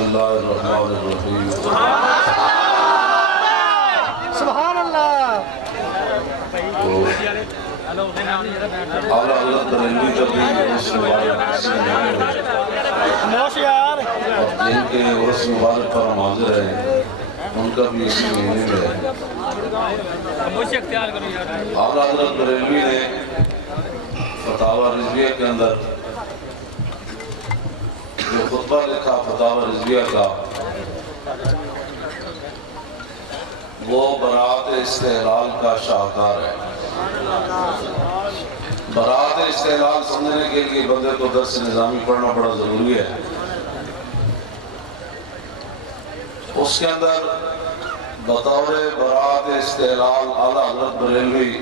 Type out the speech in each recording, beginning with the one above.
اللہ الرحمن الرحیم سبحان اللہ اعلیٰ حضرت بریلوی تبلیغ عرس مبارک نوش یار اور جن کے عرس مبارک پر ہم حاضر ہیں ان کا بھی اسی مہینے میں ہے۔ اعلیٰ حضرت بریلوی نے فتاوی رضویہ کے اندر جو خطبہ لکھا فتاوی رضویہ کا، وہ براءت استحلال کا شاہکار ہے۔ براءت استحلال سمجھنے کے لیے بندے کو درس نظامی پڑھنا بڑا ضروری ہے۔ اس کے اندر بطور براءت استحلال اعلیٰ حضرت بریلوی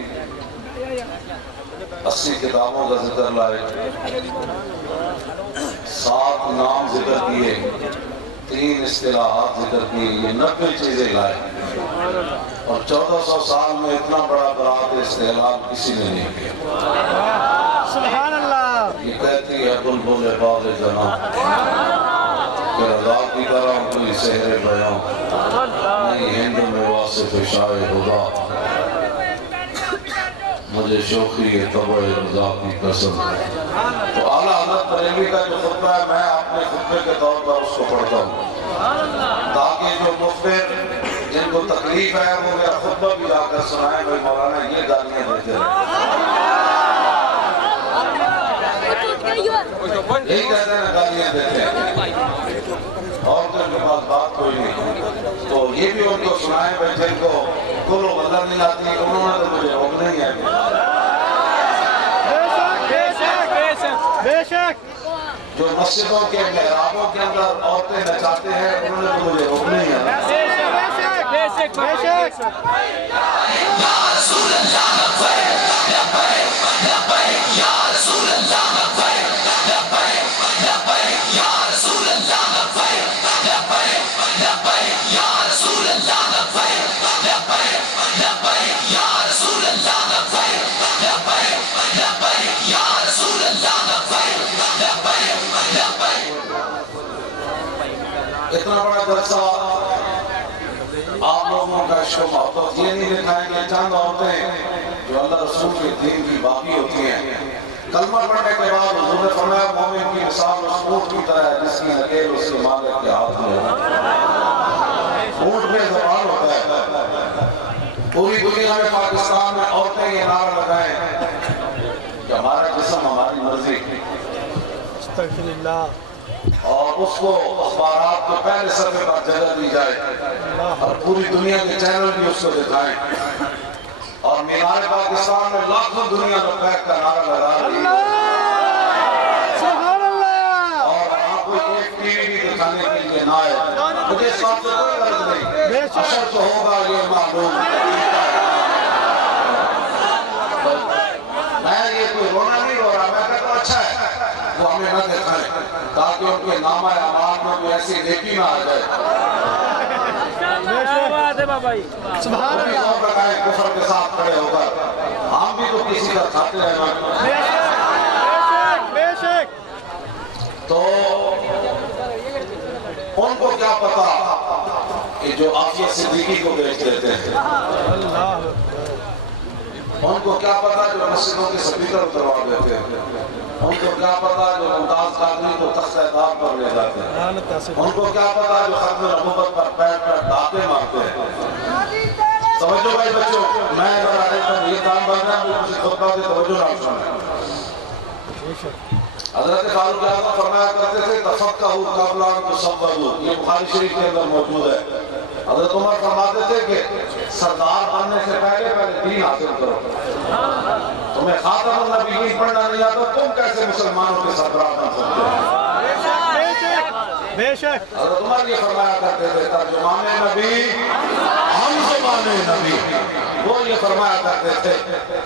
80 کتابوں کا ذکر لائے، 7 نام ذکر کیے، 3 اصطلاحات ذکر کیے، یہ 90 چیزیں لائے، اور 1400 سال میں اتنا بڑا براءت استحلال کسی نے نہیں کیا۔ سبحان اللہ یہ کہتی ہے بلبل باغ جناں کہ رضا کی طرح کوئی سحر بیاں نہیں ہند میں واصف شاہ خدا، مجھے شوخی طبع رضا کی قسم ہے۔ تو اعلیٰ حضرت بریلوی کا جو خطبہ ہے میں اپنے خطبے کے طور پر اس کو پڑھتا ہوں، تاکہ جو مخبر جن کو تکلیف ہے وہ میرا خطبہ بھی آ کر سنائیں بھائی مولانا یہ گالیاں دیتے ہیں، یہی کہتے ہیں گالیاں دیتے ہیں، اور تو ان کے پاس بات کوئی نہیں، تو یہ بھی ان کو سنائیں بھائی جن کو کل و غلط نہیں آتی، انہوں نے تو مجھے روکنا ہی ہے۔ بے شک جو مسجدوں کے محرابوں کے اندر عورتیں نچاتے ہیں انہوں نے تو مجھے روکنا ہی ہے۔ بے شک اتنا بڑا جلسہ آپ لوگوں کا عشق و محبت یہ نہیں دکھائیں گے چند عورتیں جو اللہ رسول کے دین کی باقی ہوتی ہیں۔ کلمہ پڑھنے کے بعد حضور نے فرمایا مومن کی مثال اس اونٹ کی طرح ہے جس کی نکیل اس کے مالک کے ہاتھ میں ہے۔ اونٹ میں زبان ہوتا ہے۔ پوری دنیا میں پاکستان میں عورتیں یہ نعرہ لگائیں کہ ہمارا جسم ہماری مرضی، استغفر اللہ، اور اس کو اخبارات کو پہلے صفحے پر جگہ دی جائے اور پوری دنیا کے چینل بھی اس کو دکھائیں، اور مینار پاکستان میں لاکھوں دنیا لبیک کا نعرہ لگا رہی ہے، سبحان اللہ، اور آپ کو ایک ٹی وی بھی دکھانے کے لیے نہ آئے، مجھے اس بات سے کوئی غرض نہیں، اثر تو ہوگا یہ معلوم۔ میں یہ کوئی رونا نہیں رو رہا، میں کہتا ہوں اچھا ہے وہ ہمیں نہ دکھائیں تاکہ ان کے نامہ اعمال میں کوئی ایسی نیکی نہ آ جائے۔ سبحان اللہ، اور بتائیں کفر کے ساتھ کھڑے ہو کر ہم بھی تو کسی کا کھاتے ہیں بے شک تو ان کو کیا پتا کہ جو عافیہ صدیقی کو بیچ دیتے ہیں، ان کو کیا پتا جو مسجدوں کے سپیکر اتروا دیتے ہیں، ان کو کیا پتا جو ممتاز قادری کو تختہ دار پر لے جاتے ہیں، ان کو کیا پتا جو ختم نبوت پر پیر پر ڈاکے مارتے ہیں۔ توجہ بھائی بچوں، میں یہ کام بن رہا ہے مجھے خطبہ سے توجہ نہ سنیں۔ حضرت فاروق اعظم فرمایا کرتے تھے تفقہوا قبل ان تصوروا، یہ بخاری شریف کے اندر موجود ہے۔ حضرت عمر فرماتے تھے کہ سردار بننے سے پہلے دین حاصل کرو، تمہیں خاتم النبیین پڑھنا نہیں آتا تم کیسے مسلمانوں کے سربراہ بن سکتے ہو؟ بے شک حضرت عمر یہ فرمایا کرتے تھے ترجمان نبی ہم زبان نبی، وہ یہ فرمایا کرتے تھے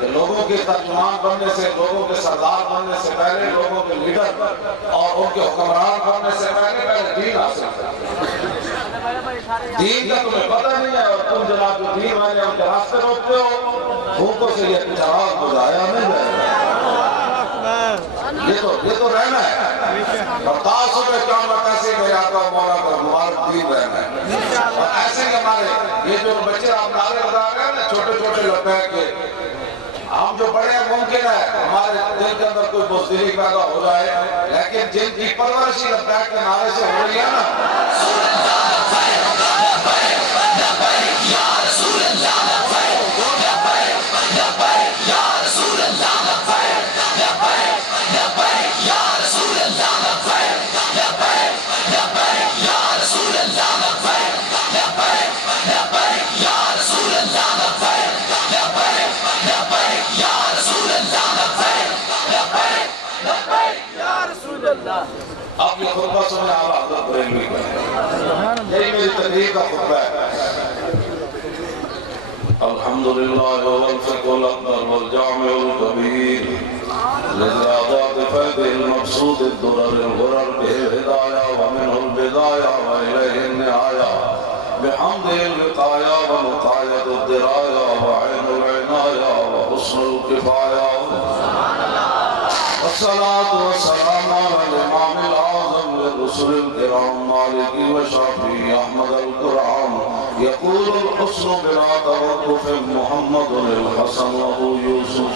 کہ لوگوں کے ترجمان بننے سے، لوگوں کے سردار بننے سے پہلے، لوگوں کے لیڈر اور ان کے حکمران بننے سے پہلے دین حاصل کرو۔ دین کا تمہیں پتہ نہیں ہے اور تم جناب جو دین والے ان کے راستے روکتے ہو، بھوکوں سے یہ چراغ بجھایا نہیں جائے گا۔ یہ تو رہنا ہے، اور تاثر قیامت ایسے ہی میرے آقا مولا کا مبارک دین رہنا ہے، اور ایسے ہی ہمارے یہ جو بچے آپ نعرے لگا رہے ہیں نا چھوٹے چھوٹے لبیک کے، ہم جو بڑے ہیں ممکن ہے ہمارے دل کے اندر کوئی بزدلی پیدا ہو جائے، لیکن جن کی پرورشی لبیک کے نعرے سے ہو رہی ہے نا، آپ یہ خطبہ سنیں آلہ حضرت بریلوی کا، یہی میری تقریر کا خطبہ ہے۔ الحمدللہ والفقہ الاکبر والجامع الکبیر لزیادات فیض المقصود الدرر الغرر به الہدایہ ومنہ البدایہ وإلیہ النہایہ بحمد الوقایہ ونقایت الدرایہ وعین العنایہ وحسن الکفایہ والصلاة والسلام على الإمام الأعظم للرسل الكرام مالك وشافعي أحمد الكرام يقول الحسن بلا توقف محمد الحسن أبو يوسف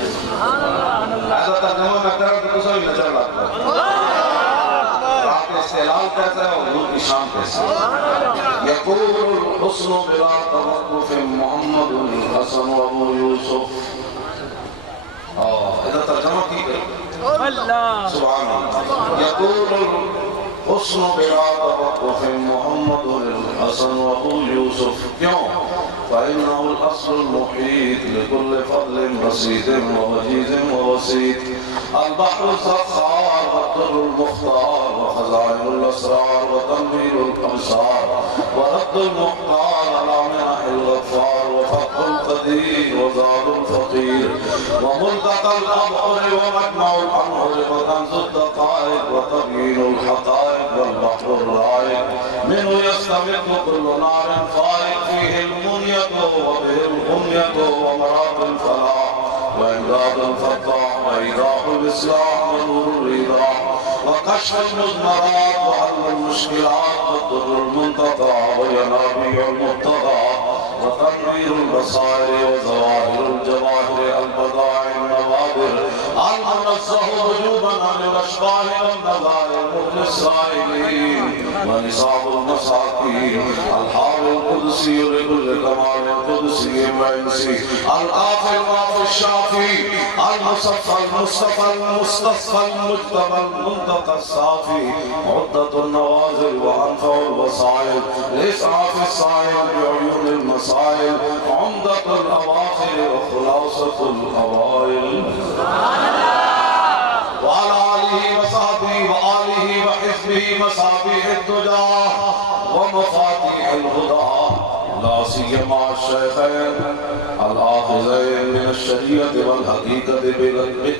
هذا ترجمة میں کرم تو کسا بھی نظر لگتا ہے آپ کے استعلال کہتا ہے اور حضور کی شان کیسے يقول الحسن بلا توقف محمد الحسن أبو يوسف ادھر ترجمہ کی گئی سبحان اللہ يقول الحسن بلا توقف محمد الحسن أبو يوسف کیوں؟ فإنه الأصل المحيط لكل فضل بسيط ووجيز ووسيط البحر السخار والدر المختار وخزائن الأسرار وتنوير الأبصار ورد المحتار على منح الغفار وفتح القدير وزاد الفقير وملتقى الأبحر ومجمع الأنهر وكنز الدقائق وتبيين الحقائق والبحر الرائق منه يستمد كل نار فائق فيه المنية وبه الغنية ومراد الفلاح وإمداد الفتاح وإيضاح الإصلاح ونور الإيضاح وكشف المزمرات وحل المشكلات والضر المنتقى وينابيع المبتغى وتنوير البصائر وظواهر الجواهر البضائع النوادر المنزه وجوبا عن الأشباه والنظائر للسائلين ونصاب المساكين الحار القدسي لكل كمال قدسي وإنسي القافي الوافي الشافي المصفى المصطفى المستصفى المجتبى المنتقى الصافي عدة النوازل وأنفع الوسائل لإسعاف السائل بعيون المسائل عمدة الأواخر وخلاصة الأوائل وعلى آله وصحبه وآله وحزبه مصابيح الدجى ومفاتيح الهدى لا سيما الشيخين الآخذين من الشريعة والحقيقة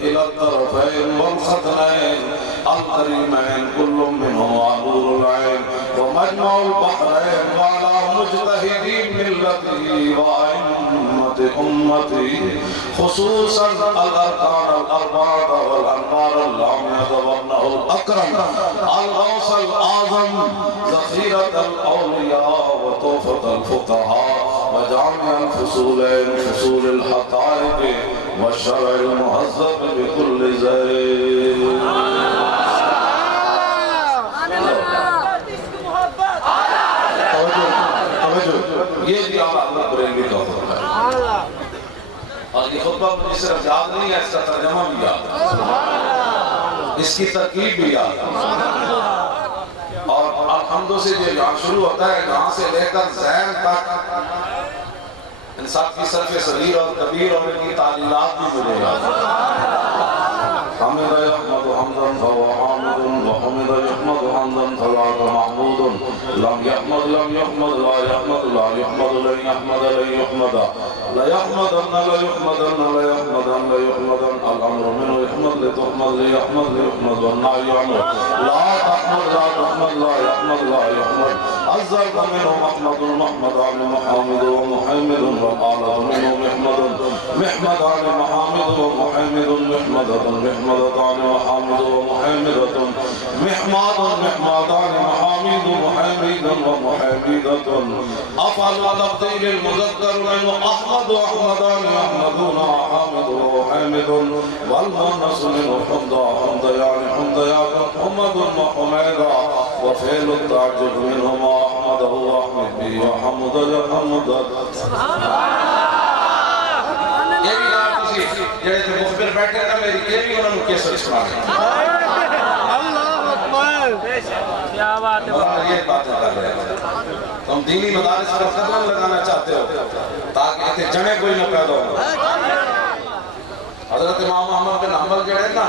إلى الطرفين والختنين الكريمين كل منهما نور العين ومجمع البحرين وعلى مجتهدين ملته وأئمة أمتي خصوصا الأركان الأربعة والأنوار اللامية وابنه الأكرم الغوث الأعظم ذخيرة الأولياء وطوفة الفقهاء وجامع الفصولين فصول الحقائق والشرع المهذب بكل زين یہ بھی آپ احمد بریلوی کا خطبہ ہے اور یہ خطبہ مجھے صرف یاد نہیں ہے، اس کا ترجمہ بھی یاد ہے، اس کی ترکیب بھی یاد ہے، اور الحمدو سے جو یہاں شروع ہوتا ہے جہاں سے لے کر ذہن تک انسان کی صرف صغیر اور کبیر اور ان کی تعلیلات بھی مجھے یاد ہے۔ حمد يحمد حمدا فهو حامد وحمد يحمد حمدا فذاك محمود لم يحمد لا يحمد لا يحمد لن يحمد لن يحمد لا يحمدن الأمر منه يحمد لتحمد ليحمد والنعي يعمل لا تحمد لا يحمد الزرق منه محمد عن محمد ومحمد والآلة منه محمد عن محمد ومحمد محمدة عن محمد ومحمدة محمد عن محمد حامد وحميد ومحمدة أفعل تبديل المذكر منه أحمد وأحمدان يحمدون حامد وحامد والمؤنث منه حمد حمديان حمديان محمد وحميدا وفعل التعجب منهما أحمده وأحمد به وحمد يحمد جڑے تے مخبر بیٹھے نا میری یہ بھی انہوں نے کیسر سنا رہے اللہ اکبر کیا بات ہے یہ باتیں کر رہے ہیں تم دینی مدارس پر قدم لگانا چاہتے ہو تاکہ ایتھے جنے کوئی نہ پیدا ہو حضرت امام احمد بن حنبل جڑے نا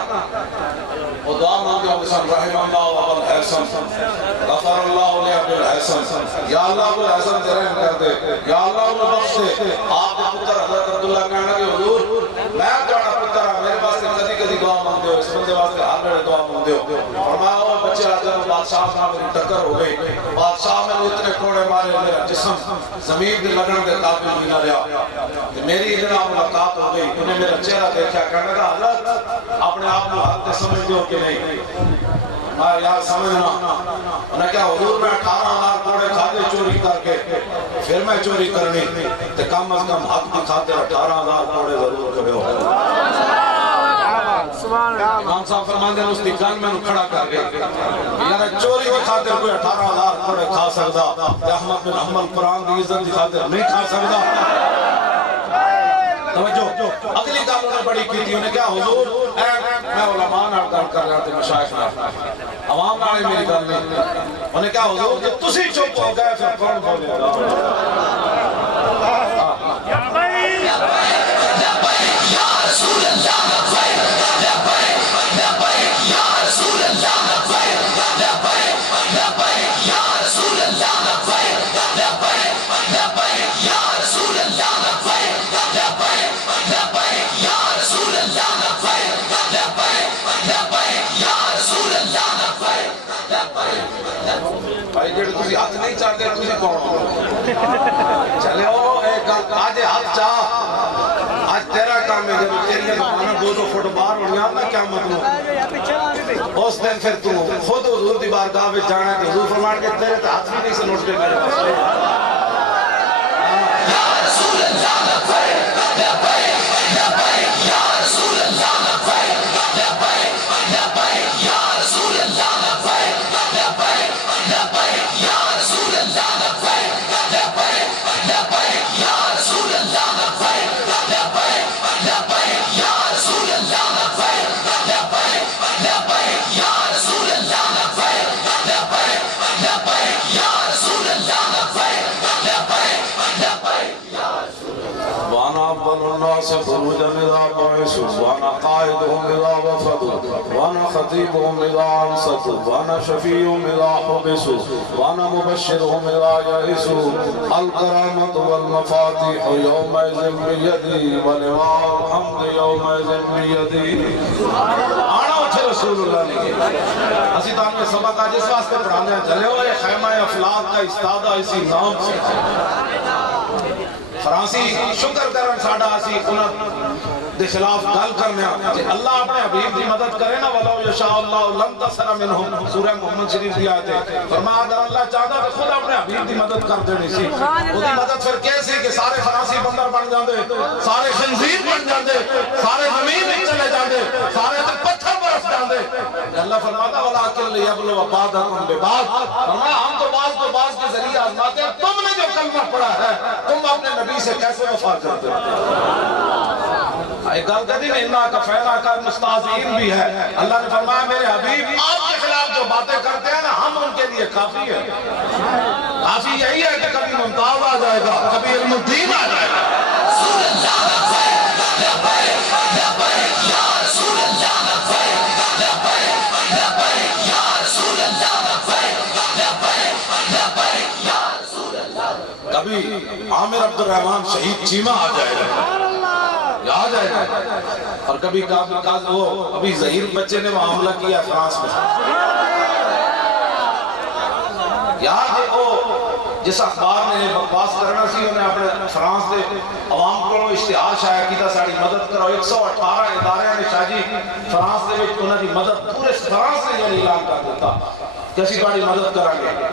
وہ دعا مانگے ہوں بسان رحم اللہ و ابو الحسن غفر اللہ علیہ ابو الحسن یا اللہ ابو الحسن ترہم کر دے یا اللہ ابو بخش دے آپ کے پتر حضرت عبداللہ کہنا کہ حضور میں جانا پتر ہوں میرے پاس کدی کدی دعا مانگتے ہو اس بندے واسطے ہر میرے دعا مانگتے ہو فرمایا وہ بچے آتے ہیں بادشاہ صاحب میری ٹکر ہو گئی بادشاہ میں اتنے کوڑے مارے میرا جسم زمین دے لگن دے قابل بھی نہ رہا میری اتنا ملاقات ہو گئی انہیں میرا چہرہ دیکھا کہنے کا حضرت اپنے آپ کو حق تے سمجھتے ہو کہ نہیں میں یار سمجھنا انہیں کہا حضور میں 18,000 کوڑے کھاتے چوری کر کے پھر میں چوری کرنی تے کم از کم حق دکھاتے 18,000 کوڑے ضرور کبھی ہو امام صاحب فرماندے ہیں اس دی گن میں کھڑا کر گئے یعنی چوری دکھاتے کوئی 18,000 کوڑے کھا سکتا تے احمد بن حنبل قرآن دی عزت دکھاتے نہیں کھا سکتا توجہ اگلی گل انہوں نے بڑی کی تھی انہیں کہا حضور میں علماء نال گل کر رہا تھے مشائخ نال عوام نال میری گل نہیں انہیں کہا حضور کہ تسی چپ ہو گئے پھر کون بولے گا یا رسول اللہ ہاتھ نہیں چاہتے تجھے کون چلے ہو ایک آج ہاتھ چاہ آج تیرا کام ہے جب تیری زبانہ 2 فٹ باہر ہونے آنا کیا مطلب اس دن پھر تو خود حضور دی بارگاہ میں جانا ہے حضور فرمان کے تیرے تو ہاتھ بھی نہیں سے نوٹتے میرے پاس یا رسول اللہ لبیک لبیک لبیک یا رسول اللہ لبیک لبیک لبیک یا رسول اللہ لبیک لبیک لبیک یا رسول اللہ لبیک لبیک لبیک یا رسول اللہ لبیک لبیک لبیک یا رسول اللہ لبیک لبیک لبیک یا رسول اللہ لبیک لبیک لبیک یا رسول اللہ لبیک لبیک لبیک وانا افضل الناس خروجا اذا بعثوا وانا قائدهم اذا وفدوا وانا خطيبهم اذا انصتوا وانا شفيعهم اذا حبسوا وانا مبشرهم اذا يئسوا الكرامة والمفاتيح يومئذ بيدي ولواء الحمد يومئذ بيدي آنا اچھے رسول اللہ نے اسی تو ہم نے سبق آج اس واسطے پڑھانے ہیں چلے ہوئے خیمہ افلاق کا استادہ اسی نام سے فرانسی شکر کرن ساڑھا اسی انہوں دے خلاف گل کرنے کہ اللہ اپنے حبیب دی مدد کرے نا وَلَوْ يَشَاءُ اللَّهُ لَمْ تَسَرَ مِنْهُمْ سورہ محمد شریف دی آیت ہے فرمایا اگر اللہ چاہتا تو خود اپنے حبیب دی مدد کر دینی سی وہ دی مدد پھر کیسے کہ سارے فرانسی بندر بن جاندے سارے خنزیر بن جاندے سارے زمین میں چلے جاندے سارے پتھر برس جاندے اللہ فرماتا وَلَٰكِنْ لِيَبْلُوَ بَعْضَكُمْ بِبَعْضٍ فرمایا ہم تو باز کے ذریعے آزماتے ہیں تم نے جو کلمہ پڑھا ہے تم اپنے نبی سے کیسے وفا کرتے ہو ایک گل کہتی ہے انہا کا فیضہ کا مستعزین بھی ہے اللہ نے فرمایا میرے حبیب آپ کے خلاف جو باتیں کرتے ہیں نا ہم ان کے لیے کافی ہے کافی یہی ہے کہ کبھی ممتاز آ جائے گا کبھی علم الدین آ جائے گا رسول اللہ لبیک لبیک لبیک یا رسول اللہ لبیک لبیک لبیک یا رسول اللہ لبیک لبیک لبیک یا رسول اللہ کبھی عامر عبد الرحمن شہید چیمہ آ جائے گا آ جائے گا اور کبھی وہ ابھی ظہیر بچے نے معاملہ کیا فرانس میں یاد ہے وہ جس اخبار نے بکواس کرنا سی انہیں اپنے فرانس دے عوام کو اشتہار شائع کیتا ساڑی مدد کرو 118 ادارے نے شاہ جی فرانس دے وچ انہاں دی مدد پورے فرانس نے یہ اعلان کر دیتا کہ اسی بڑی مدد کریں گے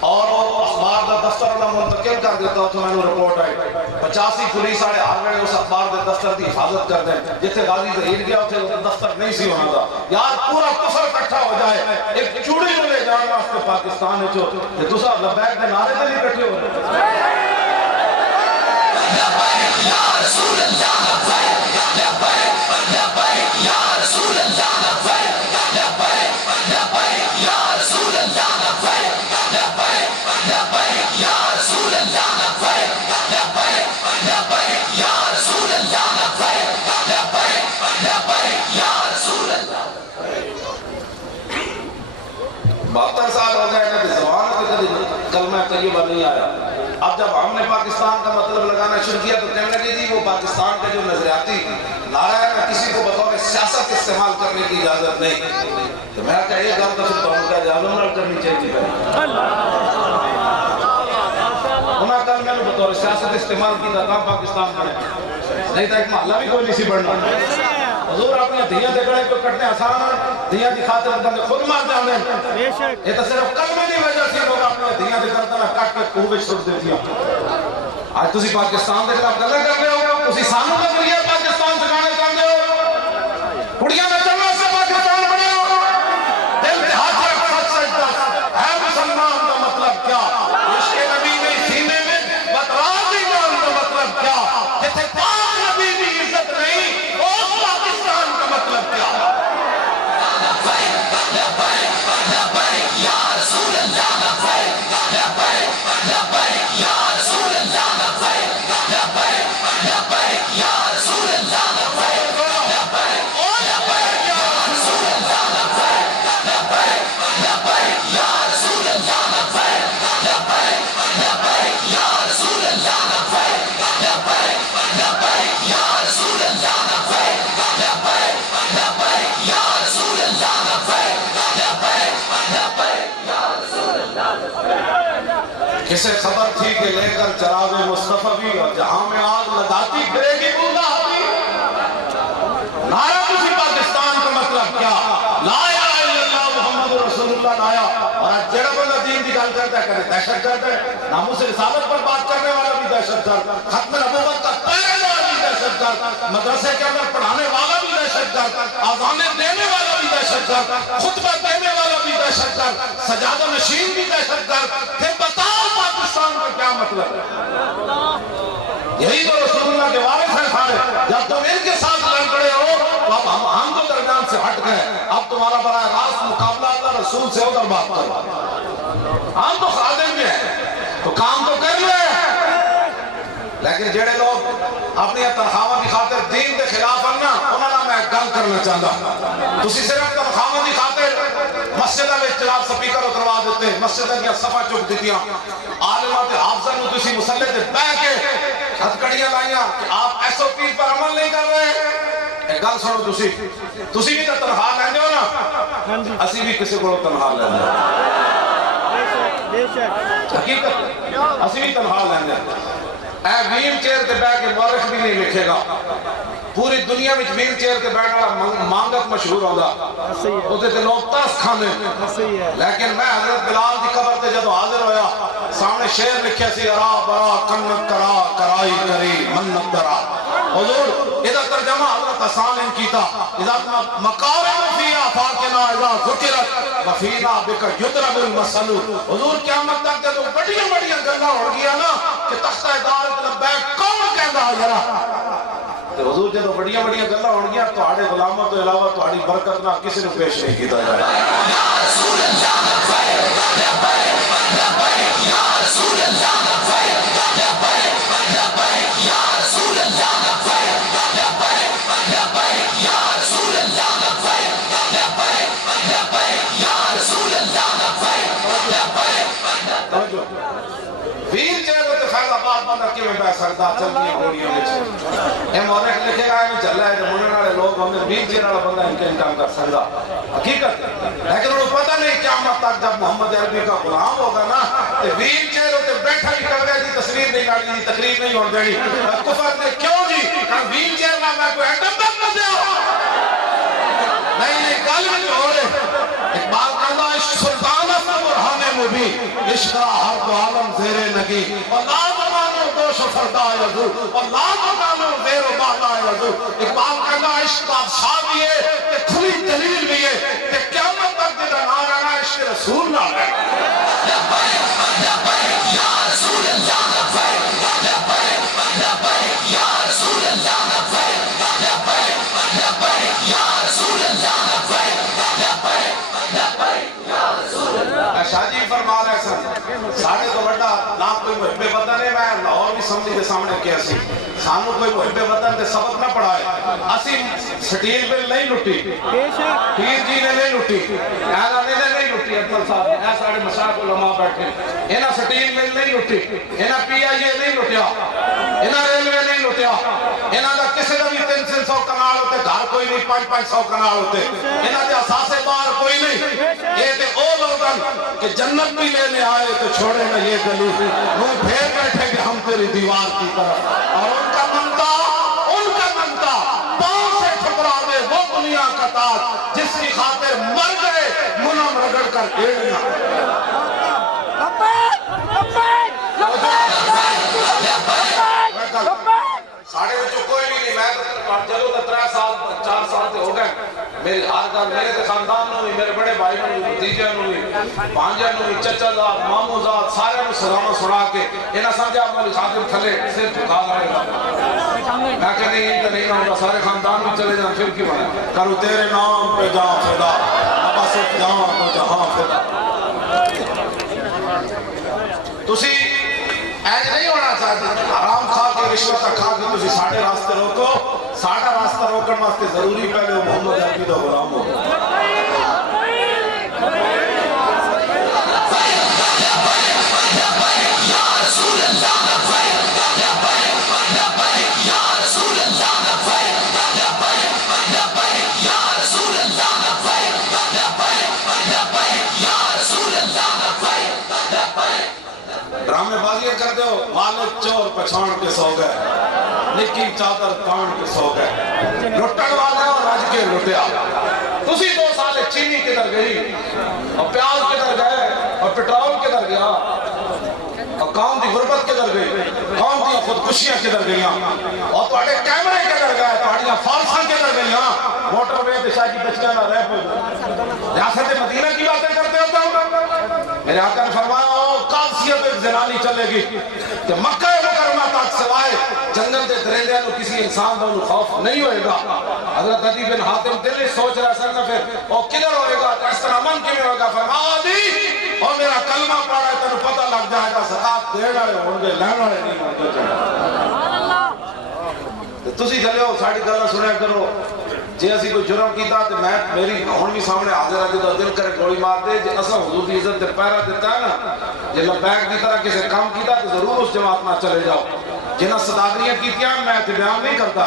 اور وہ اخبار کا دفتر کا منتقل کر دیتا ہوں تو میں نے رپورٹ آئی 85 پولیس والے ہر ویلے اس اخبار کے دفتر کی حفاظت کر دیں جتنے غازی ظہیر گیا اتنے دفتر نہیں سی ہونا تھا یار پورا کفر اکٹھا ہو جائے ایک چوڑی میں لے جانا واسطے پاکستان ہے جو دوسرا لبیک کے نعرے سے نہیں بیٹھے ہو یا رسول اللہ یا رسول اللہ بہتر سال ہو گئے کہ زبان سے کبھی کلمہ طیبہ نہیں آیا اب جب ہم نے پاکستان کا مطلب لگانا شروع کیا تو کہنے لگی تھی وہ پاکستان کے جو نظریاتی نعرہ ہے میں کسی کو بطور سیاست استعمال کرنے کی اجازت نہیں تو میں کہا یہ گل تو پھر تو ہم کا جالم کرنی چاہیے انہاں کل میں نے بطور سیاست استعمال کی تھا کام پاکستان میں نہیں تھا ایک محلہ بھی کوئی نہیں سی بڑھنا حضور اپنی دھیاں دے گڑے کو کٹنے آسان ہیں دھیاں کی خاطر اندر خود مار جانے یہ تو صرف کلمے دی وجہ سے لوگ اپنی دھیاں دے کرتا نہ کٹ کے کوہ وچ سٹ دیتی آج تسی پاکستان دے خلاف گل کر رہے ہو تسی سانو کا ذریعہ پاکستان سکھانے چاہتے ہو کڑیاں میں چلنا سے پاکستان بنے ہو دل کے ہاتھ رکھ سچ سچ دس ہے مسلمان کا مطلب کیا عشق نبی میں سینے میں بتراز ایمان کا مطلب کیا جتھے پاک نبی کی عزت نہیں وہ پاکستان کا مطلب کیا کسے خبر تھی کہ لے کر چراغ مصطفیٰ بھی اور جہاں میں آگ لگاتی پھرے گی بولا بھی نعرہ کسی پاکستان کا مطلب کیا لا الہ الا اللہ محمد رسول اللہ نایا اور آج جڑا بندہ دین کی گل کرتا ہے کہ دہشت گرد ہے ناموس رسالت پر بات کرنے والا بھی دہشت گرد ختم نبوت کا پہرے دار بھی دہشت گرد مدرسے کے اندر پڑھانے والا بھی دہشت گرد آزانے دینے والا بھی دہشت گرد خطبہ دینے والا بھی دہشت گرد سجادہ نشین بھی دہشت گرد پھر بتاؤ پاکستان کا کیا مطلب ہے یہی تو رسول اللہ کے وارث ہیں سارے جب تم ان کے ساتھ لڑ پڑے ہو تو اب ہم تو درمیان سے ہٹ گئے اب تمہارا براہ راست مقابلہ اللہ رسول سے ادھر بات کرو ہم تو خادم میں ہیں تو کام تو کر لے لیکن جڑے لوگ اپنی تنخواہوں کی خاطر دین کے خلاف آنا انہوں نے میں گل کرنا چاہتا تسی صرف تنخواہوں کی خاطر مسجدہ میں چراغ سپیکر اتروا دیتے مسجدہ کی صفحہ چک دیتیاں عالمات حافظہ نے تسی مسلح سے بہ کے ہتکڑیاں لائیاں کہ آپ ایس او پیز پر عمل نہیں کر رہے ایک گل سنو تسی بھی تو تنخواہ لیندے ہو نا اسی بھی کسی کو تنخواہ لیندے حقیقت اسی بھی تنخواہ لیندے اے ویل چیئر کے بیٹھ کے مورخ بھی نہیں لکھے گا پوری دنیا میں ویل چیئر کے بیٹھ والا مانگت مشہور ہوگا اسے تے لوگ ترس کھانے لیکن میں حضرت بلال دی قبر تے جب حاضر ہویا سامنے شعر لکھے سی ارا برا کنت کرا کرائی کری منت درا حضور ادھا ترجمہ حضرت حسان ان کیتا ادھا مقارن فی آفاقنا ادھا ذکرت وفینا بکا یدرب المسلو حضور قیامت تک جب بڑیاں بڑیاں گنگا ہو گیا نا کہ تختہ دارت لبیک کون کہندا ذرا تو حضور جب بڑیاں بڑیاں گنگا ہو گیا تو آڑے غلامت و علاوہ تو آڑی برکت نہ کسی نے پیش نہیں کیتا جائے یا رسول اللہ یا رسول اللہ ویل چیئر ہوتے فیض آباد بندہ کی میں بہ سکتا چلنی ہوڑیوں میں اے مورخ لکھے گا ہے چل رہا ہے جو منہ نارے لوگ ہمیں ویل چیئر والا بندہ ان کے انکام کر سکتا حقیقت لیکن انہوں پتہ نہیں قیامت تک جب محمد عربی کا غلام ہوگا نا تو ویل چیئر ہوتے بیٹھا ہی کر گئے تھی تصویر نہیں کاٹی تھی تقریر نہیں ہو دینی کفر نے کیوں جی کہ ویل چیئر نہ میں کوئی ایٹم بم نہ دیا نہیں گل میں ہو رہے اقبال کہتا عشق سلطانت برہان مبین، عشق ہر دو عالم زیر نگی، اور لا زمانو دوش و فردا یزو، اور لا زمانو زیر و بالا یزو۔ اقبال کہتا عشق بادشاہ بھی ہے کہ کھلی دلیل بھی ہے کہ قیامت تک جدہ نہ رہنا عشق رسول نہ رہنا۔ یا رسول اللہ شاہ جی فرما رہے سن ساڑھے تو بڑا نہ کوئی محب وطن ہے، میں لاہور بھی سمجھی کے سامنے کیا سی سانو کوئی محب وطن دے سبق نہ پڑھائے، اسی سٹیل بل نہیں لٹی، پیر جی نے نہیں لٹی، اعلان نے نہیں لٹی، اکبر صاحب نے ساڑھے مشاق علماء بیٹھے، انہاں سٹیل بل نہیں لٹی، انہاں پی آئی اے نہیں لٹیا، انہاں ریلوے نہیں لٹیا، انہاں دا کسی دا بھی 300 کنال ہوتے گھر کوئی نہیں، 500 کنال ہوتے، انہاں دے اساسے بار کوئی نہیں، یہ تے او لوگن کہ جنت بھی لینے آئے تو چھوڑے نہ یہ گلی، وہ پھیر بیٹھے کہ ہم تیری دیوار کی طرف، اور ان کا منتا پاؤں سے ٹھکرا دے وہ دنیا کا تاج جس کی خاطر مر گئے منم رگڑ کر کھیڑنا۔ ساڑھے بچوں کوئی بھی نہیں، میں جلو تا 3 سال 4 سال تے ہو گئے، میرے ہر گھر میرے تے خاندان نو بھی، میرے بڑے بھائی نو بھی، بھتیجے نو بھی، بھانجے نو بھی، چچا زاد، مامو زاد، سارے نو سلام سنا کے انہاں سمجھا مولی خادم تھلے صرف جھکا لائے گا، میں کہ نہیں ان کا نہیں ہوگا، سارے خاندان میں چلے جائیں پھر کیوں بنا کرو تیرے نام پہ جاؤں خدا، ابا صرف جاؤں تو جہاں خدا۔ تسی ایج نہیں ہونا چاہتے، حرام کھا کے رشوت کھا کے تسی ساڑھے راستے روکو، ساڑھا راستہ روکن واسطے ضروری پہلے وہ محمد عربی دا غلام ہو۔ ڈرامے بازیاں کر دو، مالک چور پچھان کے سو گئے، نکی چادر کان کے سو گئے، لٹن والا اور راج کے لٹیا۔ تسی 2 سال چینی کدھر گئی، اور پیاز کدھر گئے، اور پٹرول کدھر گیا، اور قوم دی غربت کدھر گئی، قوم دی خودکشیاں کدھر گئیاں، اور تواڈے کیمرے کدھر گئے، تواڈیاں فالساں کدھر گئیاں، موٹر وے تے شاہ کی بچیاں نہ رہ پئے، ریاست مدینہ کی باتیں کرتے ہو تو میرے آقا نے فرمایا قادسیت ایک زنانی چلے گی کہ مکہ مکرمہ تک سوائے جنگل دے درندے نو کسی انسان دا خوف نہیں ہوئے گا۔ حضرت عدی بن حاتم دل ہی سوچ رہا سر نہ پھر وہ کدھر ہوئے گا، اس طرح من کیوں ہوئے گا، فرمایا عدی اور میرا کلمہ پڑھا ہے تنو پتہ لگ جائے گا زکات دینا ہے ہوں گے لینا ہے نہیں ہوں گے۔ تسی چلے ہو ساڑھی گلہ سنے کرو، جے اسی کوئی جرم کیتا تو میں میری ہون بھی سامنے حاضر ہے جدو دل کرے گولی مار دے، جے اسا حضور دی عزت دے پیرا دیتا ہے نا، جے لبیک کی طرح کسی کام کیتا تو ضرور اس جماعت میں چلے جاؤ۔ جنہ صداقیاں کیتیاں میں بیان نہیں کرتا،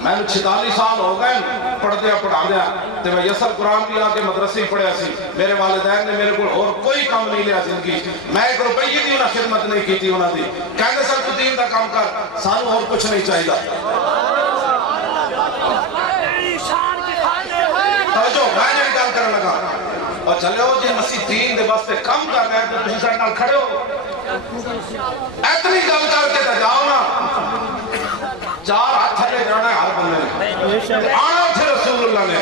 میں نے 46 سال ہو گئے پڑھ دیا پڑھا دیا، تو میں یسر قرآن بھی آکے مدرسی پڑھیا سی، میرے والدین نے میرے کو اور کوئی کام نہیں لیا زندگی، میں 1 روپیے دی انہیں خدمت نہیں کی تھی انہوں دی، کہنے سر تو دین دا کام کر، سانو اور کچھ نہیں چاہیے۔ توجہ میں نے گل کرنے لگا اور چلے ہو جی اسی دین دے واسطے کم کر رہے ہیں تو تسی سارے نال کھڑے ہو، اتنی گل کر کے تے جاؤ نا، 4 ہاتھ تھلے جانا ہے ہر بندے نے، آنا تھے رسول اللہ نے،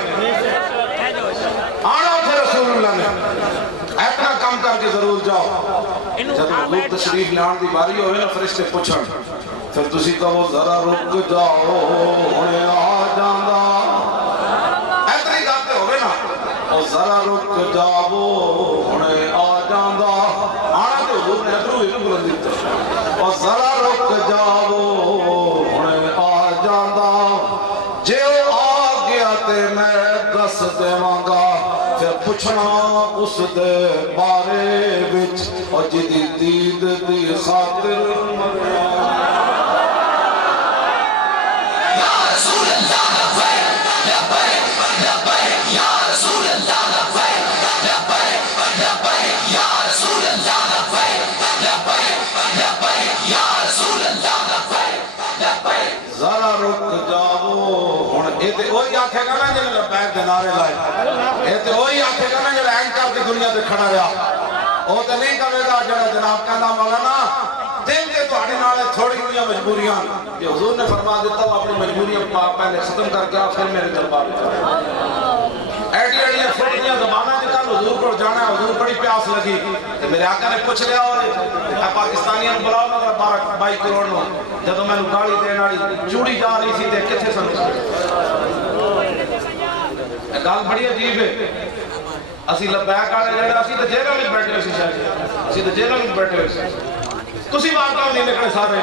آنا تھے رسول اللہ نے، اتنا کم کر کے ضرور جاؤ۔ جب حضور تشریف لان دی باری ہوئے نا فرشتے پوچھن، پھر تسی کہو ذرا رک جاؤ ہونے آ جاندہ، ذرا رک جاؤ ہونے آ جاندہ، آنا تو حضور نے ادھرو ہی بلندی تے، اور ذرا رک جاؤ ہونے آ جاندہ، جے آ گیا تے میں دس دے مانگا، پھر پوچھنا اس دے بارے وچ، اور جدی دید دی خاطر مریا۔ ذرا رک جاؤ ہن اے تے وہی آکھے گا نا جے لبیک دے نعرے لائے، اے تے وہی آکھے گا نا دنیا تے کھڑا رہا وہ تو نہیں کہے گا جڑا جناب کہنا مولانا دل کے تھوڑے نال تھوڑی ہوئی مجبوریاں کہ حضور نے فرما دیتا وہ اپنی مجبوریاں پہلے ختم کر کے پھر میرے دربار میں ایڈی ایڈی فوٹیاں زبانہ نکال حضور کو جانا ہے حضور بڑی پیاس لگی تو میرے آقا نے پوچھ لیا اور پاکستانیاں بلاؤ نا 22 کروڑ نو جدو میں گاڑی دین والی چوڑی جا رہی تھی تے کتنے سن گل بڑی عجیب ہے اسی لبیک والے جڑے اسی تے جیلوں وچ بیٹھے ہوئے سی شاید اسی تے جیلوں وچ بیٹھے ہوئے سی تسی بات کیوں نہیں نکلے سارے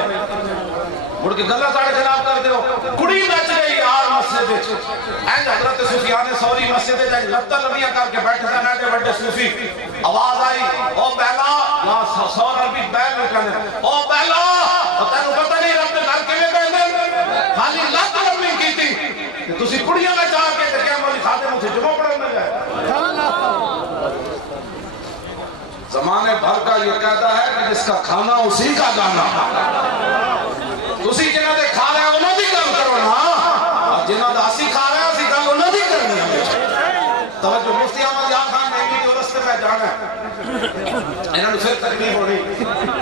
مڑ کے گلاں ساڑے خلاف کر دیو کڑی نچ رہی یار مسجد وچ اینج حضرت سفیان ثوری مسجد وچ لتاں لمبیاں کر کے بیٹھے سن ایڈے بڑے صوفی آواز آئی او بیلا یا سور عربی بیل کہندے او بیلا تینوں پتہ نہیں رب دے گھر کیویں کہندے خالی لت لمبی کیتی تے تسی کڑیاں وچ آ کے تے کیا مولی خادم اوتھے جمعہ پڑھن میں جائے زمانے بھر کا یہ کہتا ہے کہ جس کا کھانا اسی کا گانا اسی جنہ دے کھا رہے ہیں انہوں دی کام کرو نا اور جنہ دا اسی کھا رہے ہیں اسی کام انہوں دی کرنی ہے توجہ مفتی احمد یار خان نے بھی رستے پہ جانا ہے انہوں نے پھر تکلیف ہونی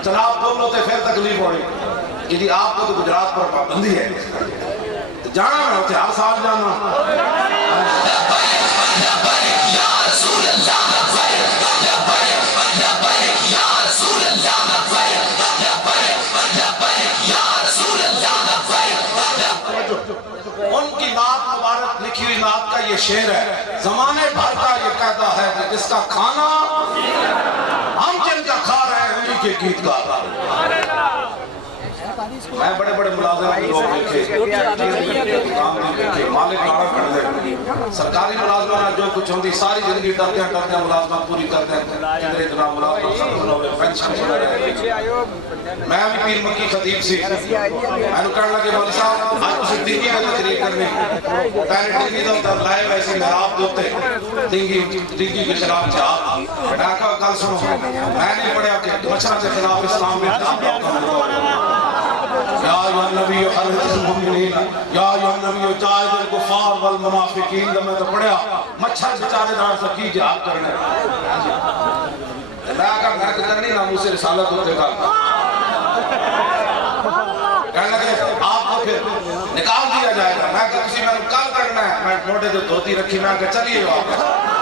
جناب بولو تے پھر تکلیف ہونی کہ جی آپ کو تو گجرات پر پابندی ہے جانا ہے ہوتے ہر سال جانا ان کی نعت مبارک لکھی ہوئی نعت کا یہ شعر ہے زمانے بھر کا یہ کہتا ہے کہ جس کا کھانا ہم جن کا کھا رہے ہیں انہی کے گیت گا رہا میں بڑے بڑے ملازم لوگ دیکھے کام دیکھے مالک نارا کر دے سرکاری ملازمہ جو کچھ ہوندی ساری زندگی ڈرتے ہیں ملازمہ پوری کرتے ہیں کدھر اتنا ملازمہ پینشن سنا رہے میں بھی پیر مکی خطیب سی میں نے کہنے لگے مولی صاحب آج اسے دینگی میں تقریر کرنے پہلے دینگی تو تب لائے ویسے محراب دوتے دینگی کے خلاف جہاد میں کہا کل سنو میں نہیں پڑھا کہ مچھر کے خلاف اسلام میں یا ایوہ النبی حرد المؤمنین یا ایوہ النبی جاہد الکفار والمنافقین جب میں تو پڑھا مچھر بچارے دار سے کی جہاد کرنے میں کہا میں کرنی نامو سے رسالت ہوتے گا کہنے لگے آپ کو پھر نکال دیا جائے گا میں کہا کسی میں نکال کرنا ہے میں موٹے تو دھوتی رکھی میں کہا چلیے آپ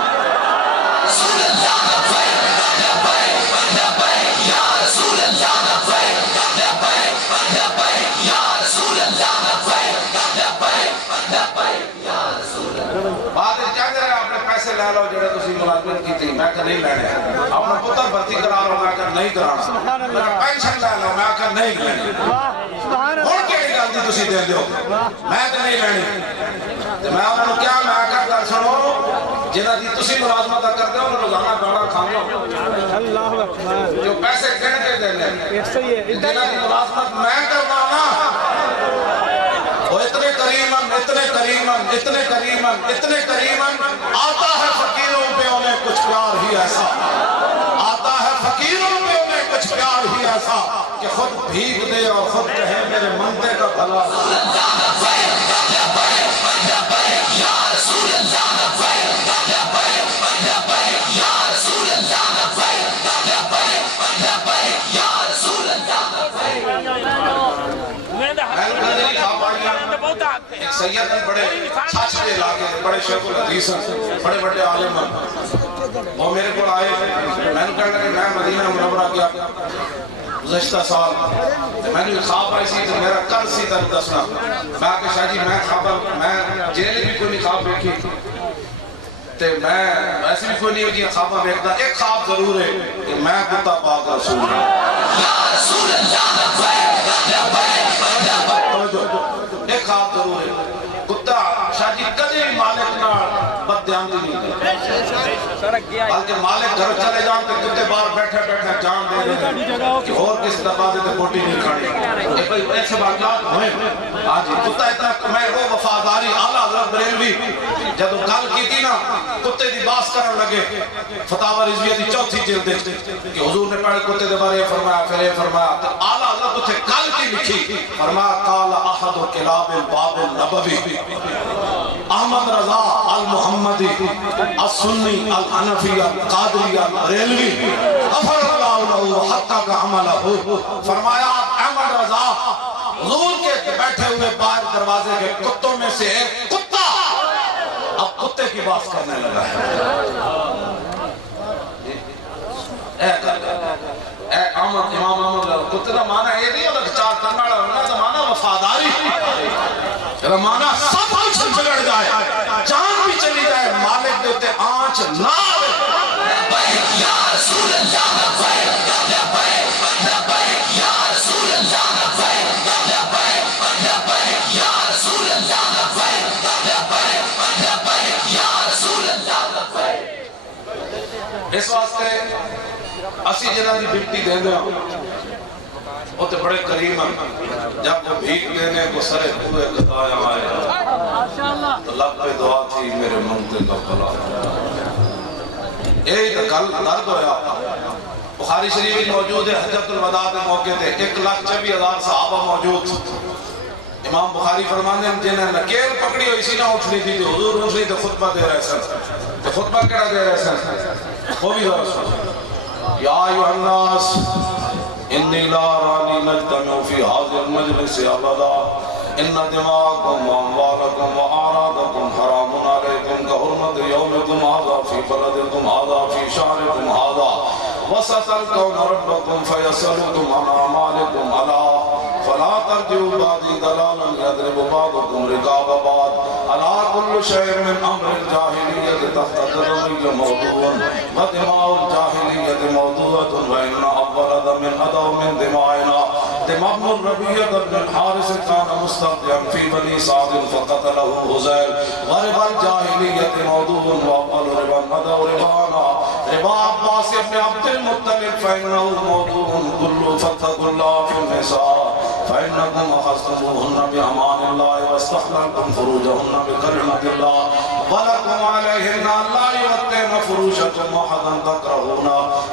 لے لو جڑے تسی ملازمت کی تھی میں کہا نہیں لینے اپنا پتر بھرتی کرا لو میں کہا نہیں کرانا میں پینشن لے لو میں کہا نہیں لینے اور کیڑی گل دی تسی دے دیو میں کہا نہیں لینے میں انہوں نے کیا میں کہا گل سنو جنہ دی تسی ملازمت کر دے انہوں روزانہ گانا کھان لو اللہ اکبر جو پیسے گن کے دے لیں جنہ دی ملازمت میں کرنا نا وہ اتنے کریمن اتنے کریمن اتنے کریمن اتنے کریمن آتا ہے فقیروں پہ انہیں کچھ پیار ہی ایسا آتا ہے فقیروں پہ انہیں کچھ پیار ہی ایسا کہ خود بھیگ دے اور خود کہے میرے مندے کا بھلا ایک سید بڑے چھاچے علاقے بڑے شیخ الحدیث بڑے بڑے عالم وہ میرے کو آئے میں نے کہا کہ میں مدینہ منورہ کیا گزشتہ سال میں نے خواب آئی سی تو میرا کل سی تر دسنا میں کہ شاہ جی میں خواب میں جیل بھی کوئی نہیں خواب دیکھی تے میں ایسی بھی کوئی نہیں ہوتی خوابہ دیکھتا ایک خواب ضرور ہے کہ میں کتا پاک رسول ایک خواب ضرور ہے کتا شاہ جی کدے مالک نہ بد دھیان دی نہیں بلکہ مالک گھر چلے جان تے کتے باہر بیٹھے بیٹھے جان دے دے کہ اور کس دبا دے تے بوٹی نہیں کھڑی ایسے واقعات ہوئے آج کتا اتنا میں وہ وفاداری اعلیٰ حضرت بریلوی جب گل کی تھی نا کتے دی باس کرن لگے فتاوی رضویہ دی چوتھی جلد کہ حضور نے پڑھے کتے دے بارے فرمایا پھر فرمایا تو اعلیٰ حضرت اتھے گل کی لکھی فرمایا قال احد کلاب الباب النبوی احمد رضا المحمدی السنی الحنفی القادری البریلوی غفر اللہ لہ وحقق عملہ. فرمایا احمد رضا حضور کے بیٹھے ہوئے باہر دروازے کے کتوں میں سے ایک کتا اب کتے کی بات کرنے لگا ہے. اے امام احمد کتے کا معنی یہ نہیں ہوتا کہ چار کرنا ہونا تو معنی وفاداری ہے. معنی سب کچھ بگڑ جائے جان بھی چلی جائے مالک دیتے آنچ نہ آئے. یا رسول اللہ یا رسول اللہ یا رسول اللہ. اس واسطے اسی جنہ دی بھیٹی دیں دیں وہ تے بڑے کریم ہیں. جب وہ بھیک دینے کو سرے کوئے قطایا آئے تو لب پہ دعا تھی میرے منتے کا بھلا. ایک کل درد ہویا بخاری شریف موجود ہے. حجت الوداع کے موقع تھے 1,24,000 صحابہ موجود. امام بخاری فرمانے ہیں جنہیں نکیل پکڑی ہوئی سی نہ اٹھنی تھی تو حضور اٹھنی تو خطبہ دے رہے سن. تو خطبہ کہڑا دے رہے سن وہ بھی ذرا سن. یا ایوہ الناس انی لا رانی نجتمع فی حاضر مجلس ابدا ان دماغکم واموالکم واعراضکم حرام علیکم کحرمت یومکم هذا فی بلدکم هذا فی شہرکم هذا وستلقون ربکم فیسألکم عن اعمالکم الا فلا ترجعوا بعدی ضلالا یضرب بعضکم رقاب بعض الا كل شيء من امر الجاهليه تحت الدرج موضوع ودماء الجاهليه موضوعه وان اول دم ادو من دمائنا دماء الربيع بن الحارث كان مستقيا في بني سعد فقتله هزيل وربا الجاهليه موضوع واول ربا ادو ربانا ربا عباس ابن عبد المطلب فانه موضوع كل فاتقوا الله في النساء فإنكم أخذتموهن بأمان الله واستحللتم فروجهن بكلمة الله ولكم عليهن ألا يؤتين فروجكم أحدا تكرهون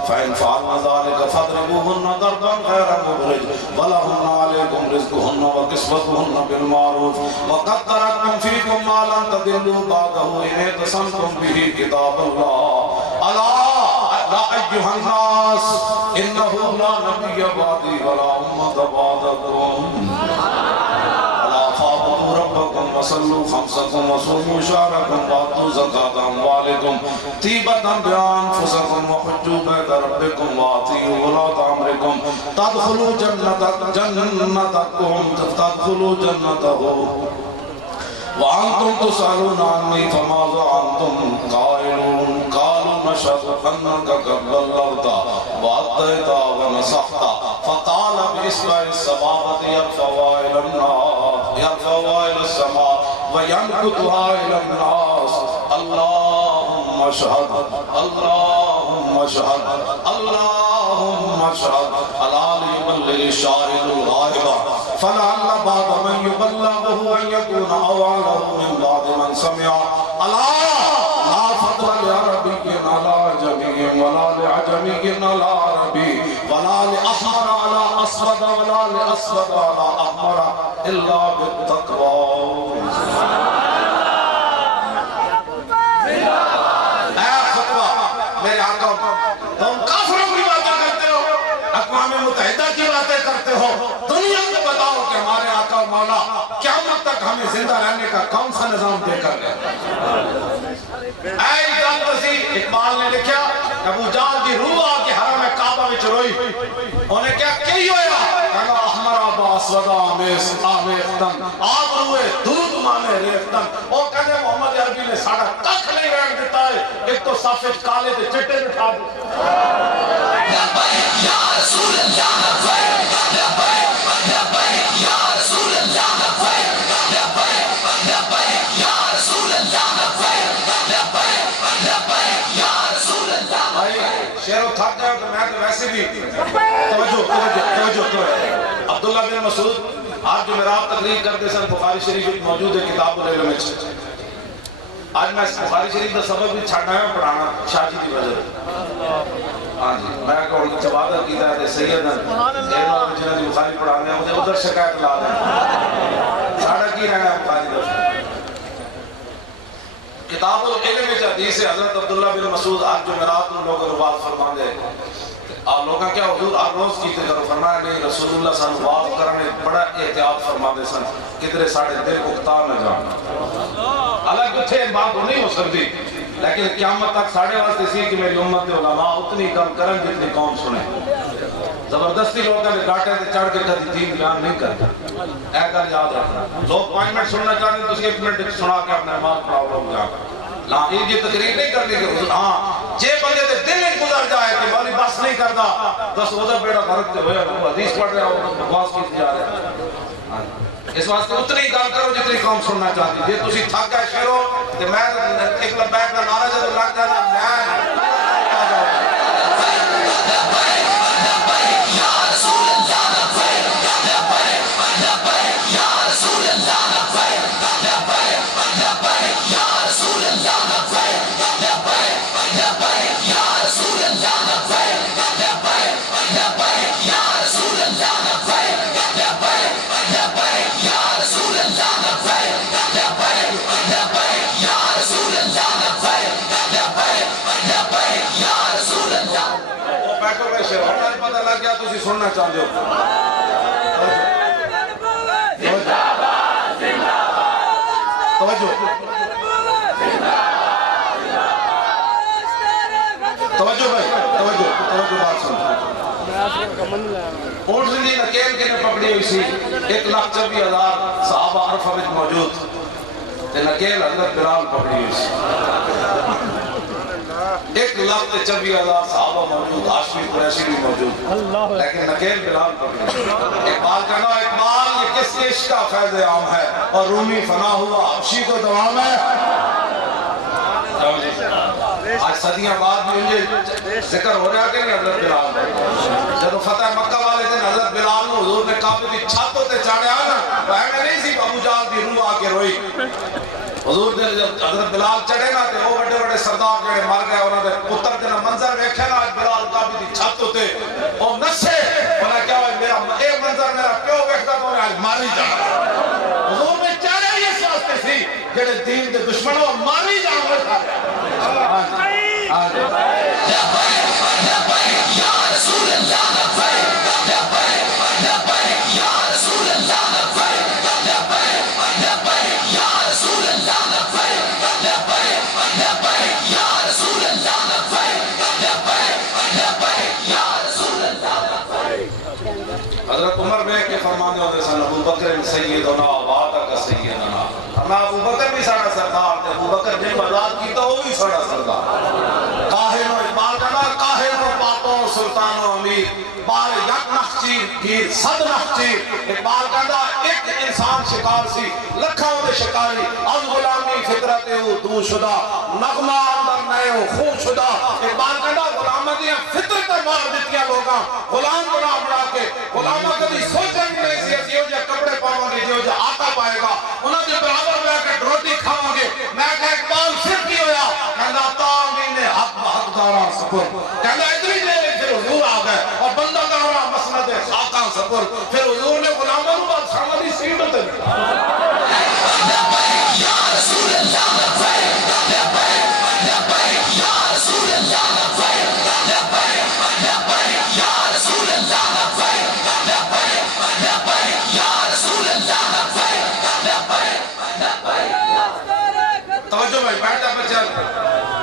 فإن فعلن ذلك فاضربوهن ضربا غير مبرج ولهن عليكم رزقهن وكسوتهن بالمعروف وقد تركتم فيكم ما لن تضلوا بعده إن اعتصمتم به كتاب الله ألا أيها الناس إنه لا نبي بعدي ولا أمة بعدكم ألا فاعبدوا ربكم وصلوا خمسكم وصوموا شهركم وآتوا زكاة أموالكم طيبة بأنفسكم وحجوا بيت ربكم وأطيعوا ولاة أمركم تدخلوا جنته وأنتم تسألون عني فماذا أنتم قائلون قالوا نشهد أنك قد بلغت وأديت ونصحت فقال بإصبع السبابة يرفعها إلى النار يرفعها إلى السماء وينكتها إلى الناس اللهم اشهد اللهم اشهد اللهم اشهد ألا ليبلغ الشاهد الغائب فلعل بعض من يبلغه أن يكون أوعله من بعض من سمع ألا لا فضل لعربي على عجمي ولا لعجمي على عربي ولا لأحمر على أسود ولا لأسود على أحمر إلا بالتقوى. میرے آقا تم کافروں کی باتیں کرتے ہو اقوام متحدہ کی باتیں کرتے ہو دنیا کو بتاؤ کہ ہمارے آقا و مولا قیامت تک ہمیں زندہ رہنے کا کون سا نظام دے کر گئے. اقبال نے لکھا ابو جہل کی روح آ کے حرم کعبہ میں روئی انہیں کیا کہی ہویا کہا احمر آبا اسودا آمیختن آب روئے دودھ مانے ریختن وہ کہنے محمد عربی نے ساڑھا کک نہیں رہن دیتا ہے ایک تو صافت کالے دے چٹے بٹھا دے. یا رسول اللہ یا رسول اللہ شہر و تھک گئے تو میں تو ویسے بھی توجہ عبداللہ بن مسعود آج جو میرا تقریر کرتے سن بخاری شریف موجود ہے کتاب العلم میں. آج میں بخاری شریف کا سبب بھی چھڑنا ہے پڑھانا شاہ جی کی وجہ. ہاں جی میں کہوں گا چبادہ کی ہے سیدن جنہوں نے بخاری پڑھانے ہیں ادھر شکایت لا دیں ساڑھا کی رہنا ہے بخاری کا. کتاب العلم میں حدیث ہے حضرت عبداللہ بن مسعود آج جو میرات میں لوگ نواز فرما دے آپ لوگاں کیا حضور آپ روز کیتے کرو فرمایا نہیں رسول اللہ صلی اللہ علیہ وسلم کرنے بڑا احتیاط فرما دے سن کدھرے ساڑھے دل کو اکتا نہ جانا حالانکہ تھے بات نہیں ہو سکتی لیکن قیامت تک ساڑھے واسطے سی کہ میری امت علماء اتنی کم کرن جتنی قوم سنے زبردستی لوگوں نے گاٹے سے چڑھ کے کدی دین بیان نہیں کرتا اے گل یاد رکھنا لوگ 5 منٹ سننا چاہتے ہیں تو اس کے 1 منٹ سنا کے اپنے نماز پڑھاؤ لوگ جا لا یہ تقریر نہیں کرنی کہ ہاں جے بندے دے دل میں گزر جائے کہ والی بس نہیں کرتا بس وہ بیڑا فرق تے ہویا وہ حدیث پڑھ رہا ہو بکواس کی جا رہا ہے اس واسطے اتنی گل کرو جتنی قوم سننا چاہتی جے تسی تھک گئے شیرو تے میں ایک لبیک کا نعرہ جب لگ جانا میں پتہ لگ گیا تسی سننا چاہتے ہو توجہ توجہ بھائی توجہ بات سن اونٹ زندگی نکیل کے نے پکڑی ہوئی سی 1,24,000 صحابہ عرفہ میں موجود تے نکیل حضرت بلال پکڑی ہوئی سی 1,24,000 صحابہ موجود ہاشمی قریشی بھی موجود لیکن نکیل بلال پکڑی اقبال کہنا اقبال یہ کس عشق کا فیض عام ہے اور رومی فنا ہوا حبشی کو دوام ہے آج صدیاں بعد میں مجھے ذکر ہو رہا کہ نہیں حضرت بلال جب فتح مکہ والے دن حضرت بلال نے حضور نے کعبے کی چھت ہوتے چاڑے آیا نا تو میں نہیں سی ابو جہل دی روح آ کے روئی حضور نے جب حضرت بلال چڑھے نا تے وہ بڑے بڑے سردار جڑے مر گئے انہوں نے پتر دے منظر ویکھے نا آج بلال کعبے کی چھت ہوتے وہ نسے انہاں کیا ہوئے میرا اے منظر میرا پیو ویکھدا تو انہیں آج ماری جانا حضور نے چڑھے اس واسطے سی جڑے دین دے دشمنوں ماری جانا حضرت عمر بے کے فرمانے ہوتے سن ابو بکر سیدنا وعدہ کا سیدنا ہمیں ابو بکر بھی ساڑا سردار تھے ابو بکر جن برداد کیتا وہ بھی ساڑا سردار کاہن و اقبال کہنا کاہن و پاتوں سلطان و امیر بار یک نخچیر گیر صد نخچیر اقبال کہنا ایک انسان شکار سی لکھا ہوتے شکاری از غلامی فطرت ہو دو شدہ نغمہ اندر نئے ہو خون شدہ اقبال کہنا غلامہ دیا فطرت مار دیتیا لوگاں غلام بنا بڑا کے غلامہ کبھی سوچیں گے نہیں سی جو جا کپڑے پاؤں گے جو جا آتا پائے گا انہوں نے برابر میں کہ روٹی کھاؤں گے میں کہا اقبال پھر کی ہویا کہنا تامین حق حقداران سپر کہنا اتنی دیر پھر حضور آ گئے اور بندہ دارا مسند خاکان سپر پھر حضور نے غلامہ رو بات سامدی سیٹ ہوتے یا رسول اللہ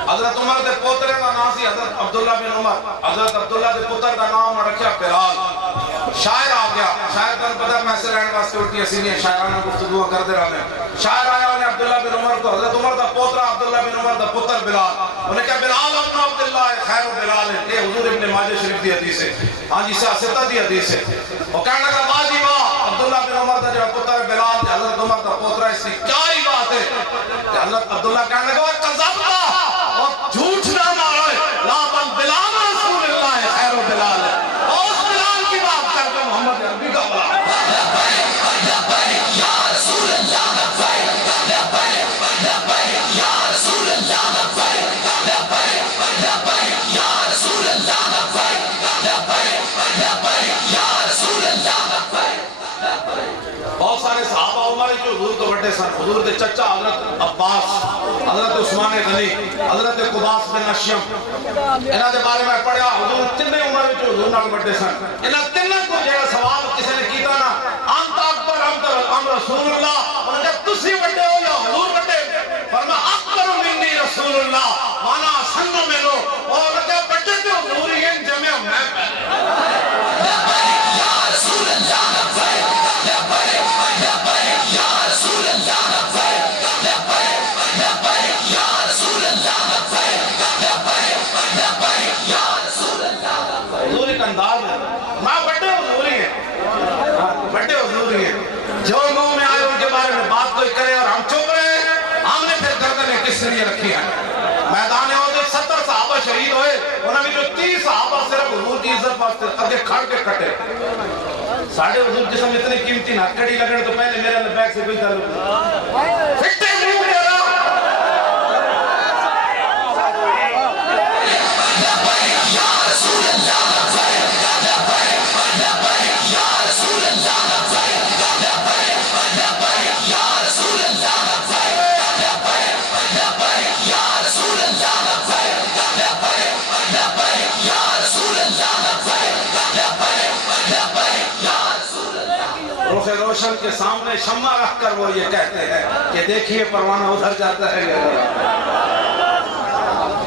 حضرت عمر دے پوترے کا نام سی حضرت عبداللہ بن عمر حضرت عبداللہ دے پتر کا نام رکھیا بلال شاعر آ گیا شاعر کا پتہ محسن رہنے واسطے اٹھتی اسی شاعرانہ گفتگو کرتے رہنے شاعر آیا انہیں عبداللہ بن عمر کو حضرت عمر دا پوترا عبداللہ بن عمر دا پتر بلال انہیں کہا بلال ابن عبداللہ خیر و بلال ہے یہ حضور ابن ماجہ شریف دی حدیث ہے ہاں جی سیاستہ دی حدیث ہے وہ کہنے لگا باجی ماں عبداللہ بن عمر دا جو پتر بلال حضرت عمر دا پوترا اس کی کیا ہی بات ہے حضرت عبداللہ کہنے لگا قذبہ اور جھوٹ نہ مارے لا بل بلال رسول اللہ خیر و بلال ہے اور اس بلال کی بات کر کے محمد عربی کا بلا بہت سارے صحابہ عمر جو حضور تو بڑے سن حضور دے چچا حضرت عباس حضرت عثمان غنی حضرت قباس بن اشیم انہاں دے بارے میں پڑھیا حضور تینے عمر جو حضور نال بڑے سن انہاں تینوں کو جڑا سوال کسی نے کیتا نا انت اکبر ام رسول اللہ انہاں نے تسی بڑے ہو یا حضور بڑے فرمایا اکبر منی رسول اللہ مانا سنو میرو اور کہ بڑے تے حضور ہی ہیں جمع میں جو منہ میں آئے ان کے بارے میں بات کوئی کرے اور ہم چپ رہے ہیں ہم نے پھر گردنیں کس لیے رکھی ہیں میدان عہد 70 صحابہ شہید ہوئے انہوں نے جو 30 صحابہ صرف حضور کی عزت واسطے اگے کھڑ کے کٹے ساڑھے حضور جسم اتنی قیمتی نہ کڑی لگنے تو پہلے میرے بیک سے کوئی تعلق پھٹے منہ میرا روشن کے سامنے شمع رکھ کر وہ یہ کہتے ہیں کہ دیکھیے پروانہ ادھر جاتا ہے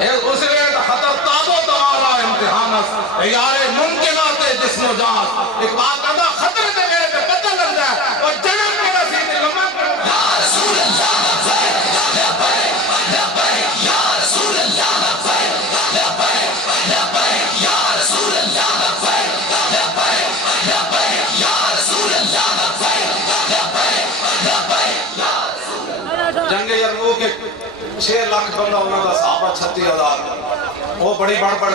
اس لیے خطر تابو تمہارا امتحان یار ممکنات جسم و جان ایک بات کرنا خطر سے میرے پہ پتہ لگ جائے اور جنم میرا سیدھے لمحہ کر یا رسول اللہ جنگ یرموک کے 6 لاکھ بندہ انہوں دا صحابہ 36,000 وہ بڑی بڑھ بڑھ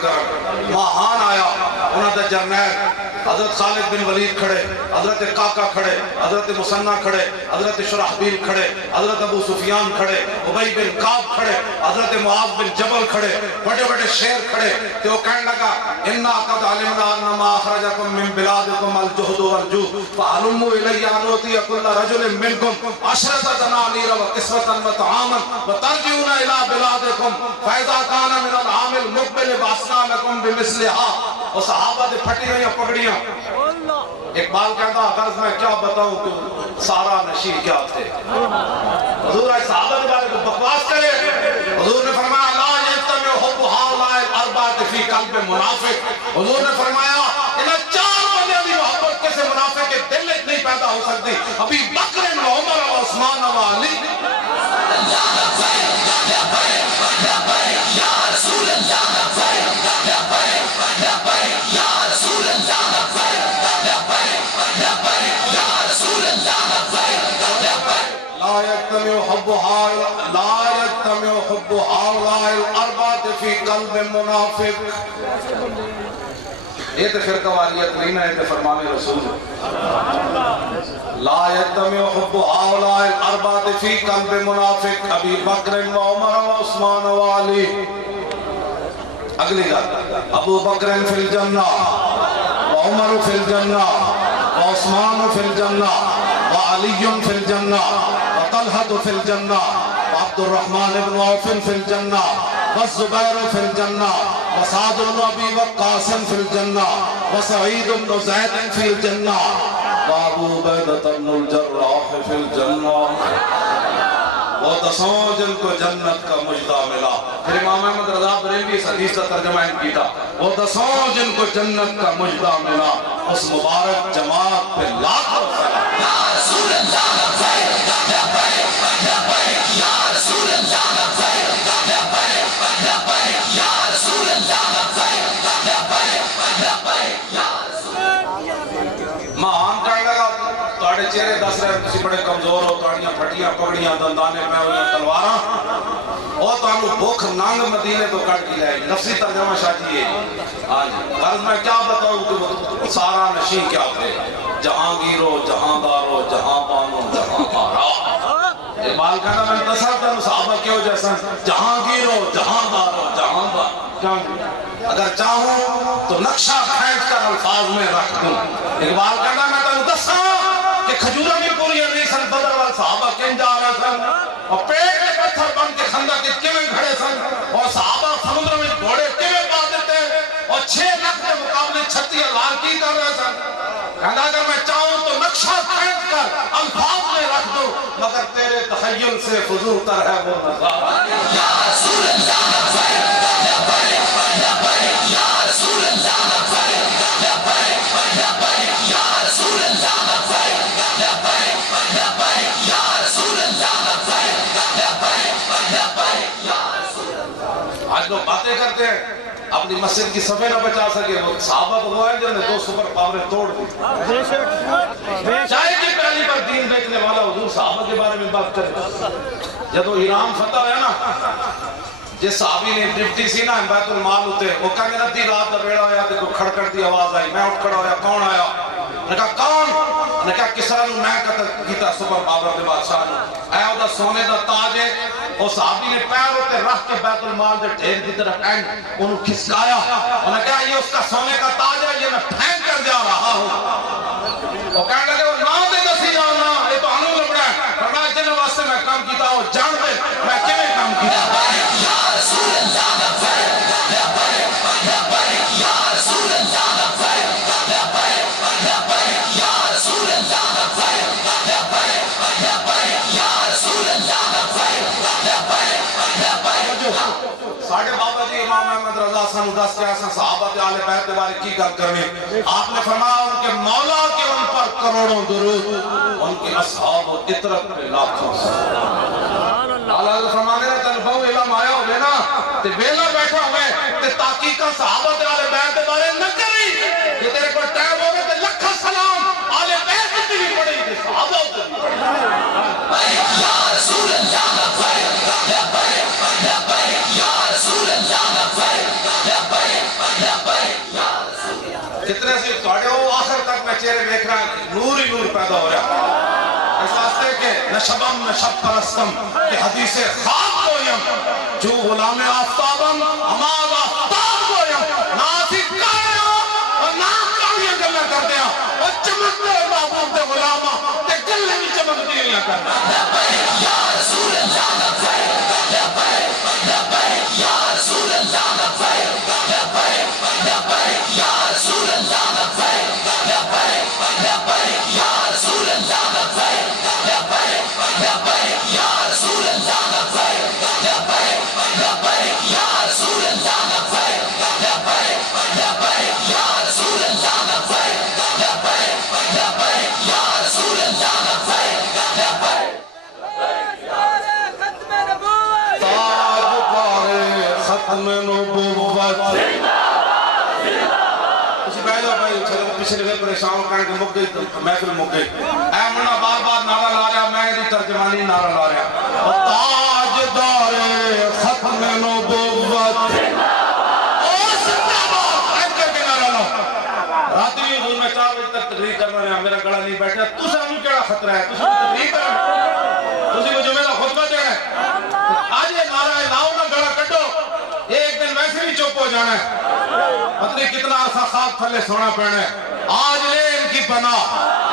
کرن مہان آیا انہوں دا جرنیل حضرت خالد بن ولید کھڑے حضرت کاکا کھڑے حضرت مسنہ کھڑے حضرت شرحبیل کھڑے حضرت ابو سفیان کھڑے عبی بن کعب کھڑے حضرت معاذ بن جبل کھڑے بڑے بڑے شیر کھڑے تو وہ کہنے لگا اِنَّا قَدْ عَلِمْنَا أَنَّمَا أَخْرَجَكُم مِّن بِلَادِكُمْ الْجُهْدُ وَالْجُوعُ فَهَلُمُّوا إِلَيَّ أَنْ أُوتِيَ كُلَّ رَجُلٍ مِّنكُمْ 10 دنانير وكسوة وطعاما وترجعون إلى بلادكم فإذا كان من العام المقبل بعثنا لكم بمثلها اور صحابہ دے پھٹی ہوئی پگڑیاں اقبال کہتا غرض میں کیا بتاؤں تو سارا نشی کیا تھے حضور آئے صحابہ دے بارے کو بکواس کرے حضور نے فرمایا لا یجتمع حب هؤلاء الاربعة فی قلب منافق حضور نے فرمایا انہاں 4 بندیاں دی محبت کیسے منافق کے دل میں نہیں پیدا ہو سکتی ابھی بکر و عمر و عثمان و علی لا يجتمع حب هؤلاء الاربعة في قلب منافق یہ تو فرقہ والیت نہیں ہے یہ فرمان رسول لا يجتمع حب هؤلاء الاربعة في قلب منافق ابی بکر و عمر و عثمان و علی اگلی گل ابو بکر فی الجنہ و عمر فی الجنہ و عثمان فی الجنہ و علی فی الجنہ طلحة في الجنة وعبد الرحمن بن عوف في الجنة والزبير في الجنة وسعد بن أبي وقاص في الجنة وسعيد بن زيد في الجنة وأبو عبيدة بن الجراح في الجنة وہ 10 جن کو جنت کا مجدہ ملا پھر امام احمد رضا بریلوی اس حدیث کا ترجمہ ان کی تھا وہ 10 جن کو جنت کا مجدہ ملا اس مبارک جماعت پہ لاکھوں سلام یا رسول اللہ چہرے دس رہے تسی بڑے کمزور ہو تاڑیاں پھٹیاں پگڑیاں دندانے میں ہوئیاں تلواراں اور تانو بھوک نانگ مدینے تو کٹ کی لائے نفسی ترجمہ شاہدی ہے غرض میں کیا بتاؤں کہ سارا نشی کیا تھے جہانگیرو جہاندارو جہاں بانو جہاں پارا اقبال کہنا میں تصرف تھا صحابہ کیوں جیسا جہانگیرو جہاندارو جہاں بانو کیوں؟ اگر چاہوں تو نقشہ کھینچ کر الفاظ میں رکھ دوں. اقبال کہنا میں تنوں دساں کہ کھجورہ بھی پوری نہیں سن بدر وال صحابہ کن جا رہے سن اور پیٹ کے پتھر بن کے خندق کے کیویں کھڑے سن اور صحابہ سمندر میں گھوڑے کیویں پا دیتے اور 6 لاکھ کے مقابلے 36,000 کی کر رہے سن. کہنا اگر میں چاہوں تو نقشہ کھینچ کر الفاظ میں رکھ دوں مگر تیرے تخیل سے فضول تر ہے وہ نظارہ. یا رسول اللہ آج لوگ باتیں کرتے ہیں اپنی مسجد کی صفحے نہ بچا سکے. وہ صحابہ تو وہ ہیں جنہوں نے 2 سپر پاوریں توڑ دی. چاہے کہ پہلی بار دین بیچنے والا حضور صحابہ کے بارے میں بات کرے. جب وہ ایران فتح ہویا نا جس صحابی نے ڈپٹی سی نا بیت المال ہوتے وہ کہنے نہ تھی رات دا بیڑا ہویا تے کوئی کھڑکڑ دی آواز آئی. میں اٹھ کھڑا ہویا کون آیا؟ نے کہا کون؟ نے کہا کسرا نو میں قتل کیتا سپر پاور دے بادشاہ نو. اے او دا سونے دا تاج ہے. وہ صحابی نے پیر ہوتے رکھ کے بیت المال دے ڈھیر کی طرف انہوں کھسکایا. انہوں نے کہا یہ اس کا سونے کا تاج ہے یہ میں پھینک کر جا رہا ہوں. وہ کہنے لگے وہ نام دے نسی جانا یہ تو انہوں لبڑا ہے. فرمایا جن واسطے میں کام کیتا ہوں جان دے میں کیویں کام کیتا. یا رسول اللہ ساڑھے بابا جی امام احمد رضا سانو دس کے آسان صحابہ تے آلِ بیت بارے کی گل کرنی. آپ نے فرمایا ان کے مولا کے ان پر کروڑوں درود ان کے اصحاب و اطرت پہ لاکھوں. اللہ فرمانے نے تنبہو علم آیا ہوئے نا تے بیلا بیٹھا ہوئے تے تحقیقہ صحابہ تے آلِ بیت بارے نہ کری کہ تیرے کو ٹائم ہوگے تے لکھا سلام آلِ بیت تے بھی پڑھی تے صحابہ تے بھی پڑھی. یا رسول اللہ جتنے سے توڑے ہو آخر تک میں چہرے دیکھ رہا نور ہی نور پیدا ہو رہا. اس واسطے کہ نہ شبم نہ شب پرستم کہ حدیث خواب گویم جو غلام آفتابم امام آفتاب گویم نہ آسی کاریا اور نہ کاریاں گلہ کر دیا اور چمکنے اور محبوب دے غلامہ تے گلے بھی چمک دیاں کر دیا. یا رسول اللہ یا رسول اللہ پیچھے لگے پریشان کرنے کے مک گئی محفل مک گئی. اے منہ بار بار نعرہ لا رہا میں دی ترجمانی نعرہ لا رہا تاجدار ختم نبوت اور زندہ باد ایک کر کے نعرہ لا. رات بھی حضور میں 4 بجے تک تقریر کرنا رہا میرا گڑا نہیں بیٹھا. تُسا ہمیں کیڑا خطرہ ہے تُسا تقریر کرنا تُسی کو جمعہ خطبہ دینا ہے. آج یہ نعرہ لاؤ نا گڑا کٹو ایک دن ویسے بھی چپ ہو جانا ہے. پتہ نہیں کتنا عرصہ خاک پھلے سونا پڑنا ہے. آج لے ان کی پناہ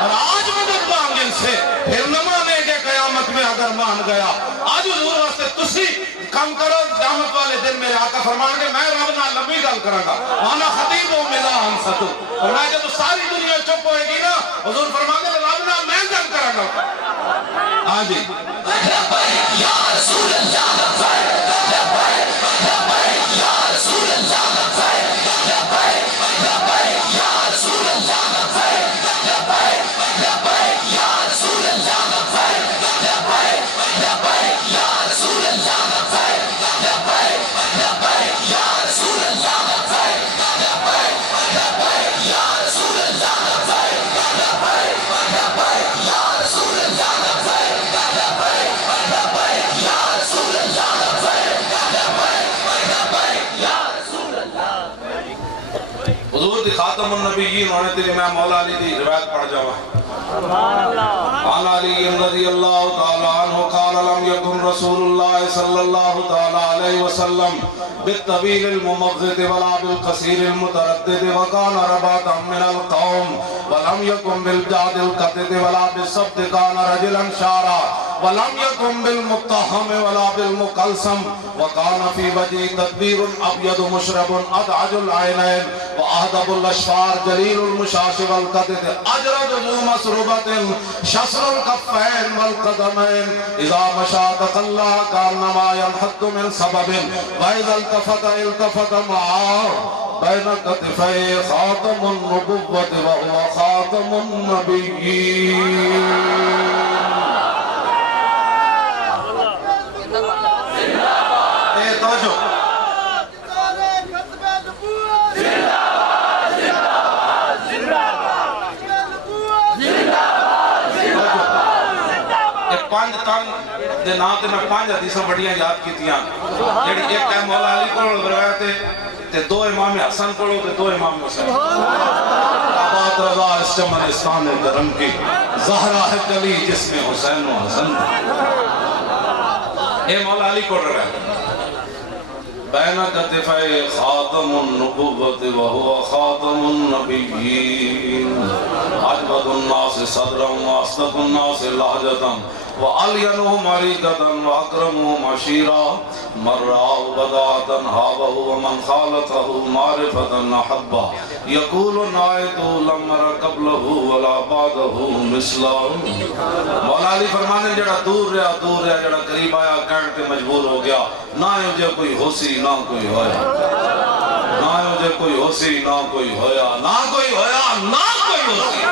اور آج مدد مانگ ان سے پھر نہ مانے گے قیامت میں اگر مان گیا. آج حضور واسطے تسی کم کرو قیامت والے دن میرے آقا فرمان کے میں رب نہ لمبی گل کروں گا وانا خطیب و ملا انستو. اور میں جب ساری دنیا چپ ہوئے گی نا حضور فرمان کے رب نہ میں گل کروں گا. ہاں جی یا رسول اللہ خاتم النبیین ہونے تھے کہ میں مولا علی دی روایت پڑھ جاؤں. عن علی رضی اللہ تعالی عنہ قال لم یکن رسول اللہ صلی اللہ تعالی علیہ وسلم بالطويل الممغط ولا بالقصير المتردد وكان رباطا من القوم ولم يكن بالجاد القتد ولا بالسبت كان رجلا شارا ولم يكن بالمتهم ولا بالمقلسم وكان في وجهه تدبير ابيض مشرب ادعج العينين واهدب الاشفار جليل المشاش والقدد اجرد ذو مسربة شسر الكفين والقدمين اذا مشى تقلى كانما ينحط من سبب واذا التفت معه بين كتفيه خاتم النبوة وهو خاتم النبيين. پانچ تن دے نام تے میں پانچ حدیثاں بڑیاں یاد کیتیاں جڑی ایک ہے مولا علی کولوں روایت تے دو امام حسن کولوں تے دو امام حسین آباد رضا اس چمنستان گرم کی زہرا ہے کلی جس میں حسین و حسن اے مولا علی کول روایت بین کتفی خاتم النبوت وهو خاتم النبیین اجود الناس صدرا واصدق الناس لہجتا وعلینهم عریقتا واکرمهم عشیرا مرعا بداتا ہابہ ومن خالته معرفتا احبا یقول نائت لم مر قبلہ ولا بعدہ مثلا. مولا علی فرمانے جڑا دور رہا جڑا قریب آیا کہن کے مجبور ہو گیا نہ جو کوئی ہوسی نہ کوئی ہویا نہ جو کوئی ہوسی نہ کوئی ہویا نہ کوئی ہویا نہ کوئی ہوسی.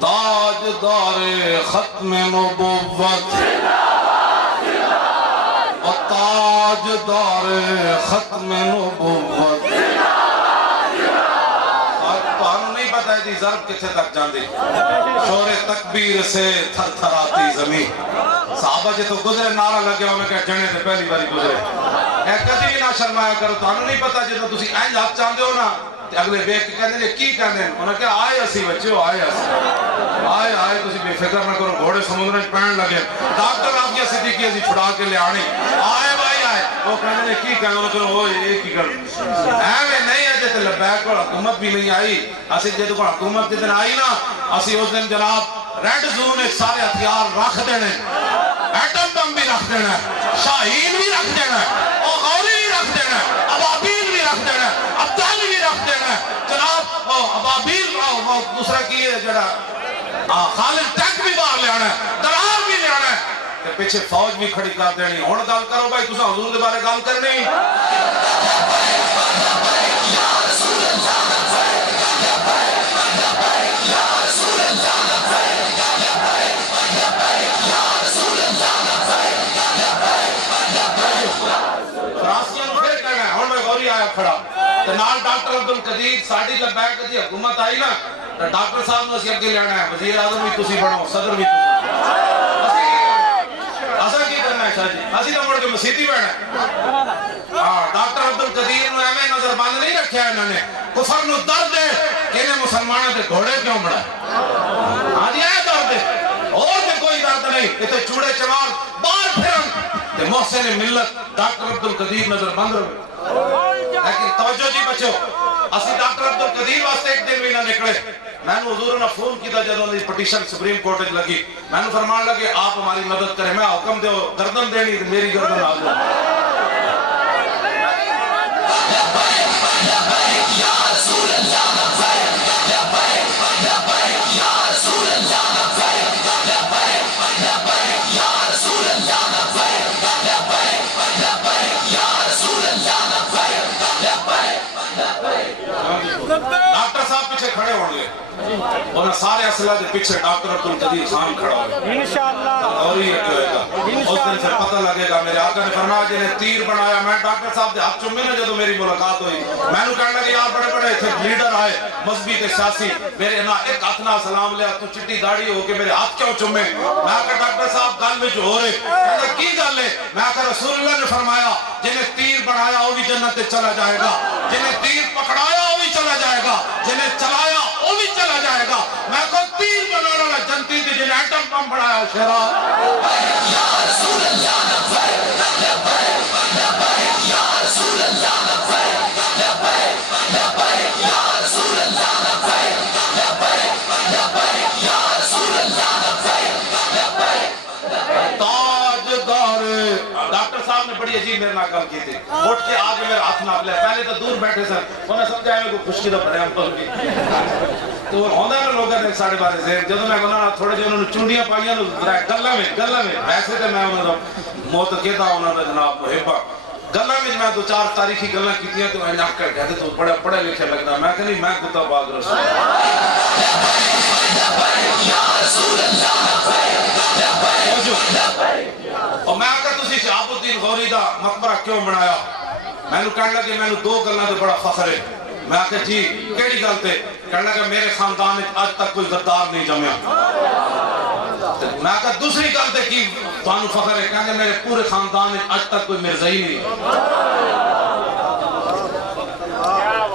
تاجدار ختم نبوت و تاجدار ختم نبوت. تمہیں نہیں پتا ہے دی ضرب کتنے تک جاندی شور تکبیر سے تھر تھر آتی زمین. صحابہ جے تو گزرے نعرہ لگے ہوں میں کہ جنے سے پہلی باری گزرے اے کدی بھی نہ شرمایا کرو. تمہیں نہیں پتا جے تو تسی اینج ہاتھ چاندے ہو نا اگلے بیک کہنے لئے کی کہنے ہیں انہوں نے کہا آئے اسی بچے ہو آئے تسی بے فکر نہ کرو گھوڑے سمندریں پہن لگے ڈاکٹر آپ کی صدیقی ازی چھڑا کے لے آنی آئے بھائی آئے وہ کہنے لئے کی کہنے انہوں نے کہا وہ ایک ہی کر ایوے نہیں ہے جیتے لبیک اور حکومت بھی نہیں آئی اسی جیتے کو حکومت جتنے آئی نا اسی اس دن جناب ریڈ زون ایک سارے ہتھیار رکھ دینے ایٹم بم بھی رکھ دینا شاہین بھی رکھ دینا غوری بھی رکھ دینا ابابیل بھی رکھ دینا ابدال بھی رکھ دینا جناب ابابیل دوسرا کی ہے جڑا خالد ٹینک بھی باہر لے آنا ہے درار بھی لے آنا ہے پیچھے فوج بھی کھڑی کر دینی. ہون گل کرو بھائی تساں حضور دے بارے گل کرنی کھڑا نال ڈاکٹر عبدالقدیر ساڑھی لبیک دی حکومت آئی نا ڈاکٹر صاحب نے اسی اگے لینا ہے وزیر اعظم بھی تسی بنو صدر بھی اسا کی کرنا ہے شاہ جی اسی تو مڑ کے مسیتی بیٹھنا ڈاکٹر عبدالقدیر نے ایویں نظر بند نہیں رکھیا انہوں نے کفر نو درد ہے کہ انہیں مسلمانوں کے گھوڑے کیوں بڑھا ہاں جی اے درد ہے اور بھی کوئی درد نہیں اتنے چوڑے چمار باہر پھرن تے محسن ملت ڈاکٹر عبدالقدیر نظر بند رہے. لیکن توجہ جی بچو اسی ڈاکٹر عبدالقدیر واسطے ایک دن بھی نہ نکلے. میں نے حضور نے فون کیتا جب انہوں نے پٹیشن سپریم کورٹ وچ لگی میں نے فرمان لگے آپ ہماری مدد کریں میں حکم دیو گردن دینی میری گردن آ جاؤ. ڈاکٹر صاحب پیچھے کھڑے ہوں گے اور سارے اسلحہ کے پیچھے ڈاکٹر عبدالقدیر خان کھڑا ہوگا انشاءاللہ اور یہ ہوئے گا اس دن سے پتہ لگے گا میرے آقا نے فرمایا جنہیں تیر بنایا میں ڈاکٹر صاحب دے ہاتھ چومے نے جدو میری ملاقات ہوئی میں نے کہنے لگے یار بڑے بڑے تھے لیڈر آئے مذہبی تے سیاسی میرے نہ ایک ہاتھ نہ سلام لیا تو چٹی داڑھی ہو کے میرے ہاتھ کیوں چومے میں کہا ڈاکٹر صاحب گل میں جو ہو رہے کہنے کی گل ہے میں کہا رسول اللہ نے فرمایا جنہیں تیر بنایا وہ بھی جنت تے چلا جائے گا جنہیں تیر پکڑایا وہ بھی چلا جائے گا جنہیں چلایا وہ بھی چلا جائے گا میں کہا تیر بنانا والا جنتی تھی جنہیں ایٹم بم بنایا شیرا یا رسول اللہ یا رسول اللہ ڈاکٹر صاحب نے بڑی عجیب میرے ناکل کی تھی اٹھ کے آگے میرے ہاتھ ناپ لیا پہلے تو دور بیٹھے سر انہیں سمجھا ہے کوئی خوشکی تو بڑے ہم پر کی تو ہوندہ ہے لوگوں نے ساڑھے بارے سے جدو میں کہنا تھوڑے جو انہوں نے چونڈیاں پائیاں گلہ میں ویسے تو میں انہوں نے موت کہتا انہوں نے جناب محبہ گلہ میں میں دو چار تاریخی گلہ کیتی ہیں تو میں ناک کر کہتے تو بڑے پڑھے لکھے لگتا میں کہ نہیں میں کتا باغ رسول اور میں آکر تسی شہاب الدین غوری دا مقبرہ کیوں بنایا میں نے کہنے لگے میں نے دو گلہ دے بڑا فخر ہے میں آکر جی کیڑی گلتے کہنے لگے میرے خاندان آج تک کوئی غدار نہیں جمعیا میں آکر دوسری گلتے کی توانو فخر ہے کہنے میرے پورے خاندان آج تک کوئی مرزائی نہیں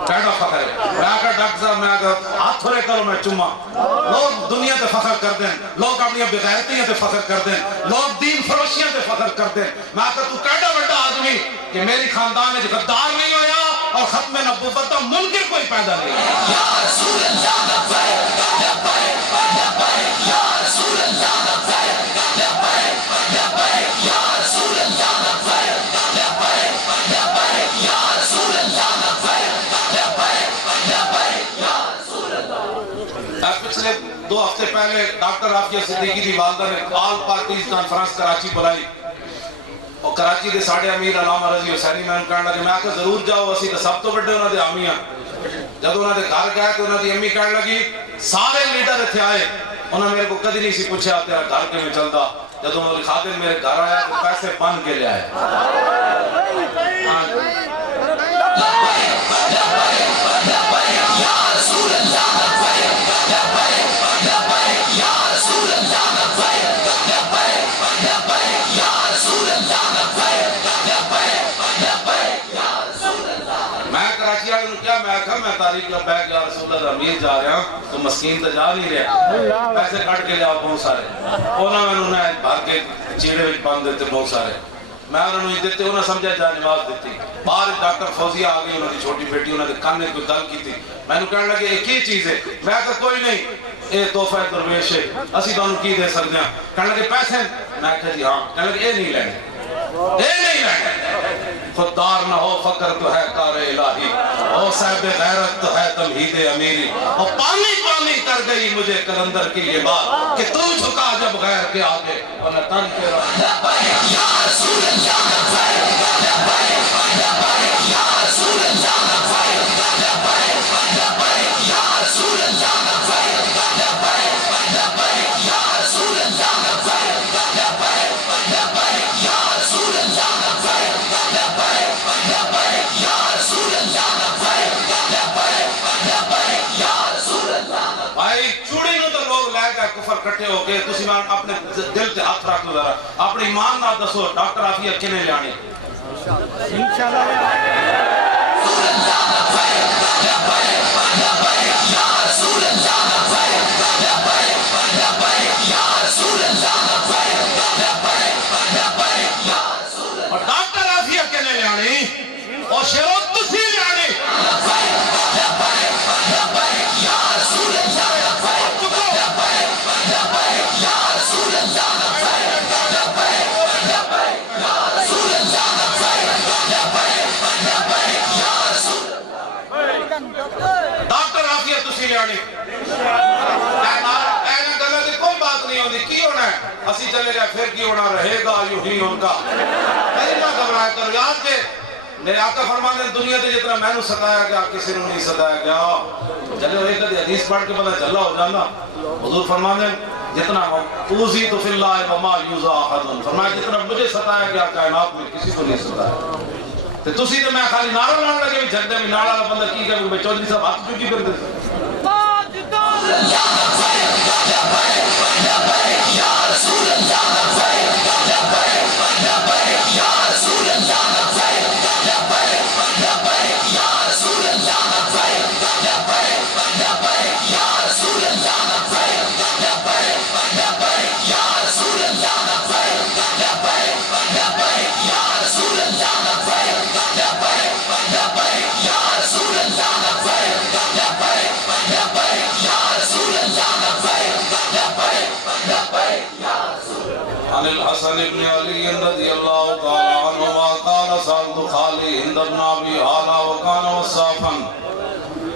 کہنا فخر ہے میں آکر ڈاکٹر صاحب میں آکر ہاتھ تھوڑے کرو میں چمہ لوگ دنیا تے فخر کر دیں لوگ اپنی بغیرتیاں تے فخر کر دیں لوگ دین فروشیاں تے فخر کر دیں میں آکر تو کہنا بڑا آدمی کہ میری خاندان ہے غدار نہیں ہویا اور ختم نبوت تو ملک کوئی پیدا نہیں یا رسول اللہ یا رسول اللہ پچھلے 2 ہفتے پہلے ڈاکٹر عافیہ صدیقی دی والدہ نے آل پارٹیز کانفرنس کراچی بلائی اور کراچی دے ساڑھے امیر علامہ رضی حسینی میں کہنا کہ میں آکر ضرور جاؤ اسی تو سب تو بڑے انہوں نے آمیاں جب انہوں نے گھر گئے تو انہوں نے امی کہنے لگی سارے لیڈر تھے آئے انہوں نے میرے کو کدی نہیں سی پوچھا تیرا گھر کے میں چلتا جب انہوں نے خادم میرے گھر آیا تو پیسے بن کے لے آئے میں تاریخ کا بیگ یا رسول اللہ امیر جا رہا ہوں تو مسکین تو جا نہیں رہا پیسے کٹ کے جاؤ بہت سارے انہوں میں انہوں نے بھار کے چیڑے وچ باندھ دیتے بہت سارے میں انہوں نے دیتے انہوں نے سمجھا جا نماز دیتی باہر ڈاکٹر فوزیہ آگئی انہوں نے چھوٹی بیٹی انہوں نے کھانے کوئی گل کی تھی میں نے کہنے لگے ایک ہی چیز ہے میں کہا کوئی نہیں اے تحفہ درویش ہے اسی دونوں کی دے سکتے ہیں کہنے لگے پیسے میں کہا جی ہاں کہنے لگے اے نہیں لینے خوددار نہ ہو فقر تو ہے کار الہی او صاحب غیرت تو ہے تمہید امیری اور پانی پانی کر گئی مجھے کلندر کی یہ بات کہ تو جھکا جب غیر کے آگے اور نہ تن کے رہا یا رسول اللہ یا رسول اللہ کفر کٹھے ہو کے تسی میں اپنے دل تے ہاتھ رکھ لو ذرا اپنی ایمان نہ دسو ڈاکٹر عافیہ کنے لیانی اور ڈاکٹر عافیہ کنے لیانی اور شیرو تسی لیانی ڈاکٹر عافیہ تسی لیانی اینا گلہ دی کوئی بات نہیں ہوندی کی ہونا ہے اسی چلے گئے پھر کی ہونا رہے گا یوں ہی ان کا نہیں نہ گھبرائے کرو یاد کے میرے آقا فرماتے ہیں دنیا تے جتنا میں نے ستایا گیا کسی نے نہیں ستایا گیا چلے ایک حدیث پڑھ کے پتہ چلا ہو جانا حضور فرماتے ہیں جتنا اوزی تو فی اللہ وما یوزا احد فرمایا جتنا مجھے ستایا گیا کائنات میں کسی کو نہیں ستایا تے تسی تے میں خالی نعرہ لانے لگے بھی جھڑ دے بھی نعرہ والا بندہ کی کہ چودھری صاحب ہاتھ چکی کر دے عن الحسن بن علي رضي الله تعالى عنهما قال سألت خالي هند بن أبي هالة وكان وصافا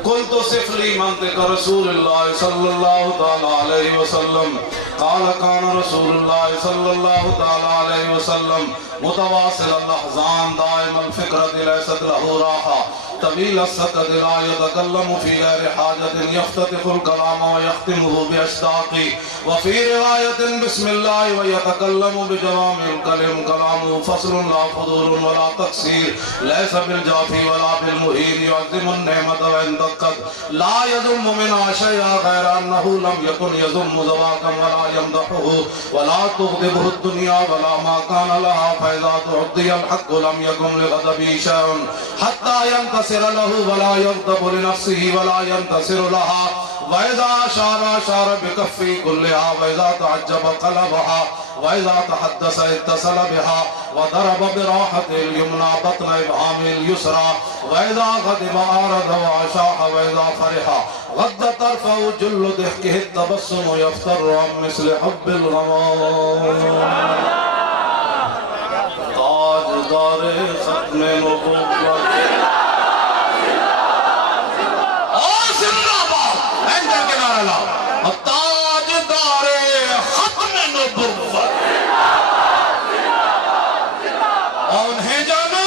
قلت صف لي منطق رسول الله صلى الله تعالى عليه وسلم قال كان رسول الله صلى الله تعالى عليه وسلم متواصل الأحزان دائم الفكرة ليست له راحة طويل السكت لا يتكلم في غير حاجة يفتتح الكلام ويختمه بأشتاق وفي رواية بسم الله ويتكلم بجوامع الكلم كلامه فصل لا فضول ولا تقصير ليس بالجافي ولا بالمهين يعظم النعمة وإن دقت لا يذم منها شيئا غير أنه لم يكن يذم ذواكا ولا يمدحه ولا تغضبه الدنيا ولا ما كان لها فإذا تعطي الحق لم يكن لغضبه شيء حتى ينتصر له ولا يغضب لنفسه ولا ينتصر لها وإذا أشار بكفه كلها وإذا تعجب قلبها وإذا تحدث اتصل بها وضرب براحته اليمنى بطن إبهامه اليسرى وإذا غضب أعرض وأشاح وإذا فرح غض طرفه جل ضحكه التبسم يفتر عن مثل حب الغمام تاجدار ختم نبوت تاجدار ختم نبوت اور انہیں جانا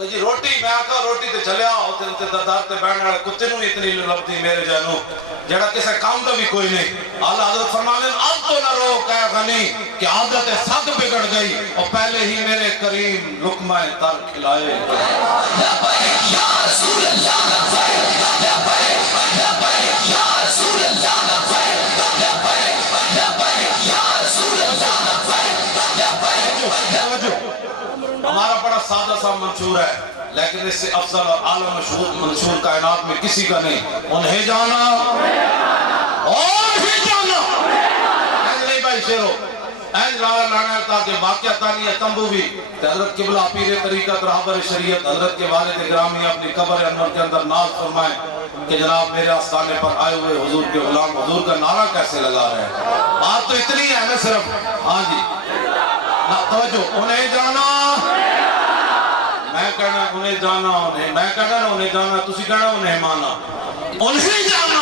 جی روٹی میں آقا روٹی تے چلیا ہوتے دردار تے بیٹھنے والے کتے نو اتنی لبتی میرے جانو جڑا کسے کام دا بھی کوئی نہیں اللہ حضرت فرمانے اب تو نہ روک اے غنی کہ عادت سگ بگڑ گئی اور پہلے ہی میرے کریم لقمہ تر کھلائے یا رسول اللہ ہمارا بڑا سادہ سا منشور ہے لیکن اس سے افضل اور اعلیٰ منشور کائنات میں کسی کا نہیں انہیں جانا اور ہی جانا اینج نہیں بھائی شیرو اینج لالا لانا تاکہ واقعہ تانی تنبو بھی حضرت قبلہ پیر طریقت رہبر شریعت حضرت کے والد گرامی اپنی قبر انور کے اندر ناز فرمائیں کہ جناب میرے آستانے پر آئے ہوئے حضور کے غلام حضور کا نعرہ کیسے لگا رہے ہیں بات تو اتنی ہے میں صرف ہاں جی توجہ انہیں جانا میں کہنا انہیں جانا انہیں میں کہنا انہیں جانا تسی کہنا انہیں مانا انہیں جانا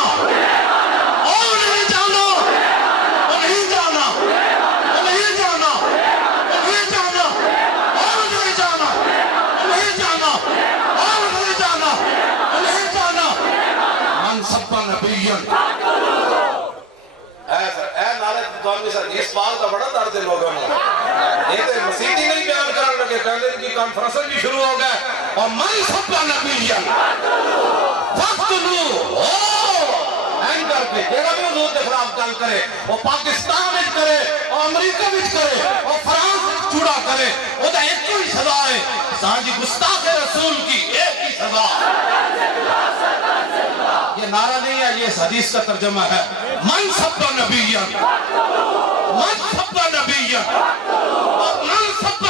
اور انہیں جانا انہیں جانا انہیں جانا انہیں جانا اور انہیں جانا انہیں جانا اور انہیں جانا انہیں جانا من سب نبیًا اے نعرہ دوانی سر اس بات کا بڑا درد ہے لوگوں نے یہ تو مسیحی نہیں بیان کرنے لگے پہلے کی کانفرنس بھی شروع ہو گئے اور من سب نبیًا فقتلو این کر کے جیڑا بھی حضور کے خلاف گل کرے وہ پاکستان میں کرے اور امریکہ میں کرے اور فرانس میں چوڑا کرے وہ تو ایک ہی سزا ہے سانجی گستاخ رسول کی ایک ہی سزا یہ نعرہ نہیں ہے یہ حدیث کا ترجمہ ہے من سب نبیًا من سب نبیًا اور من سب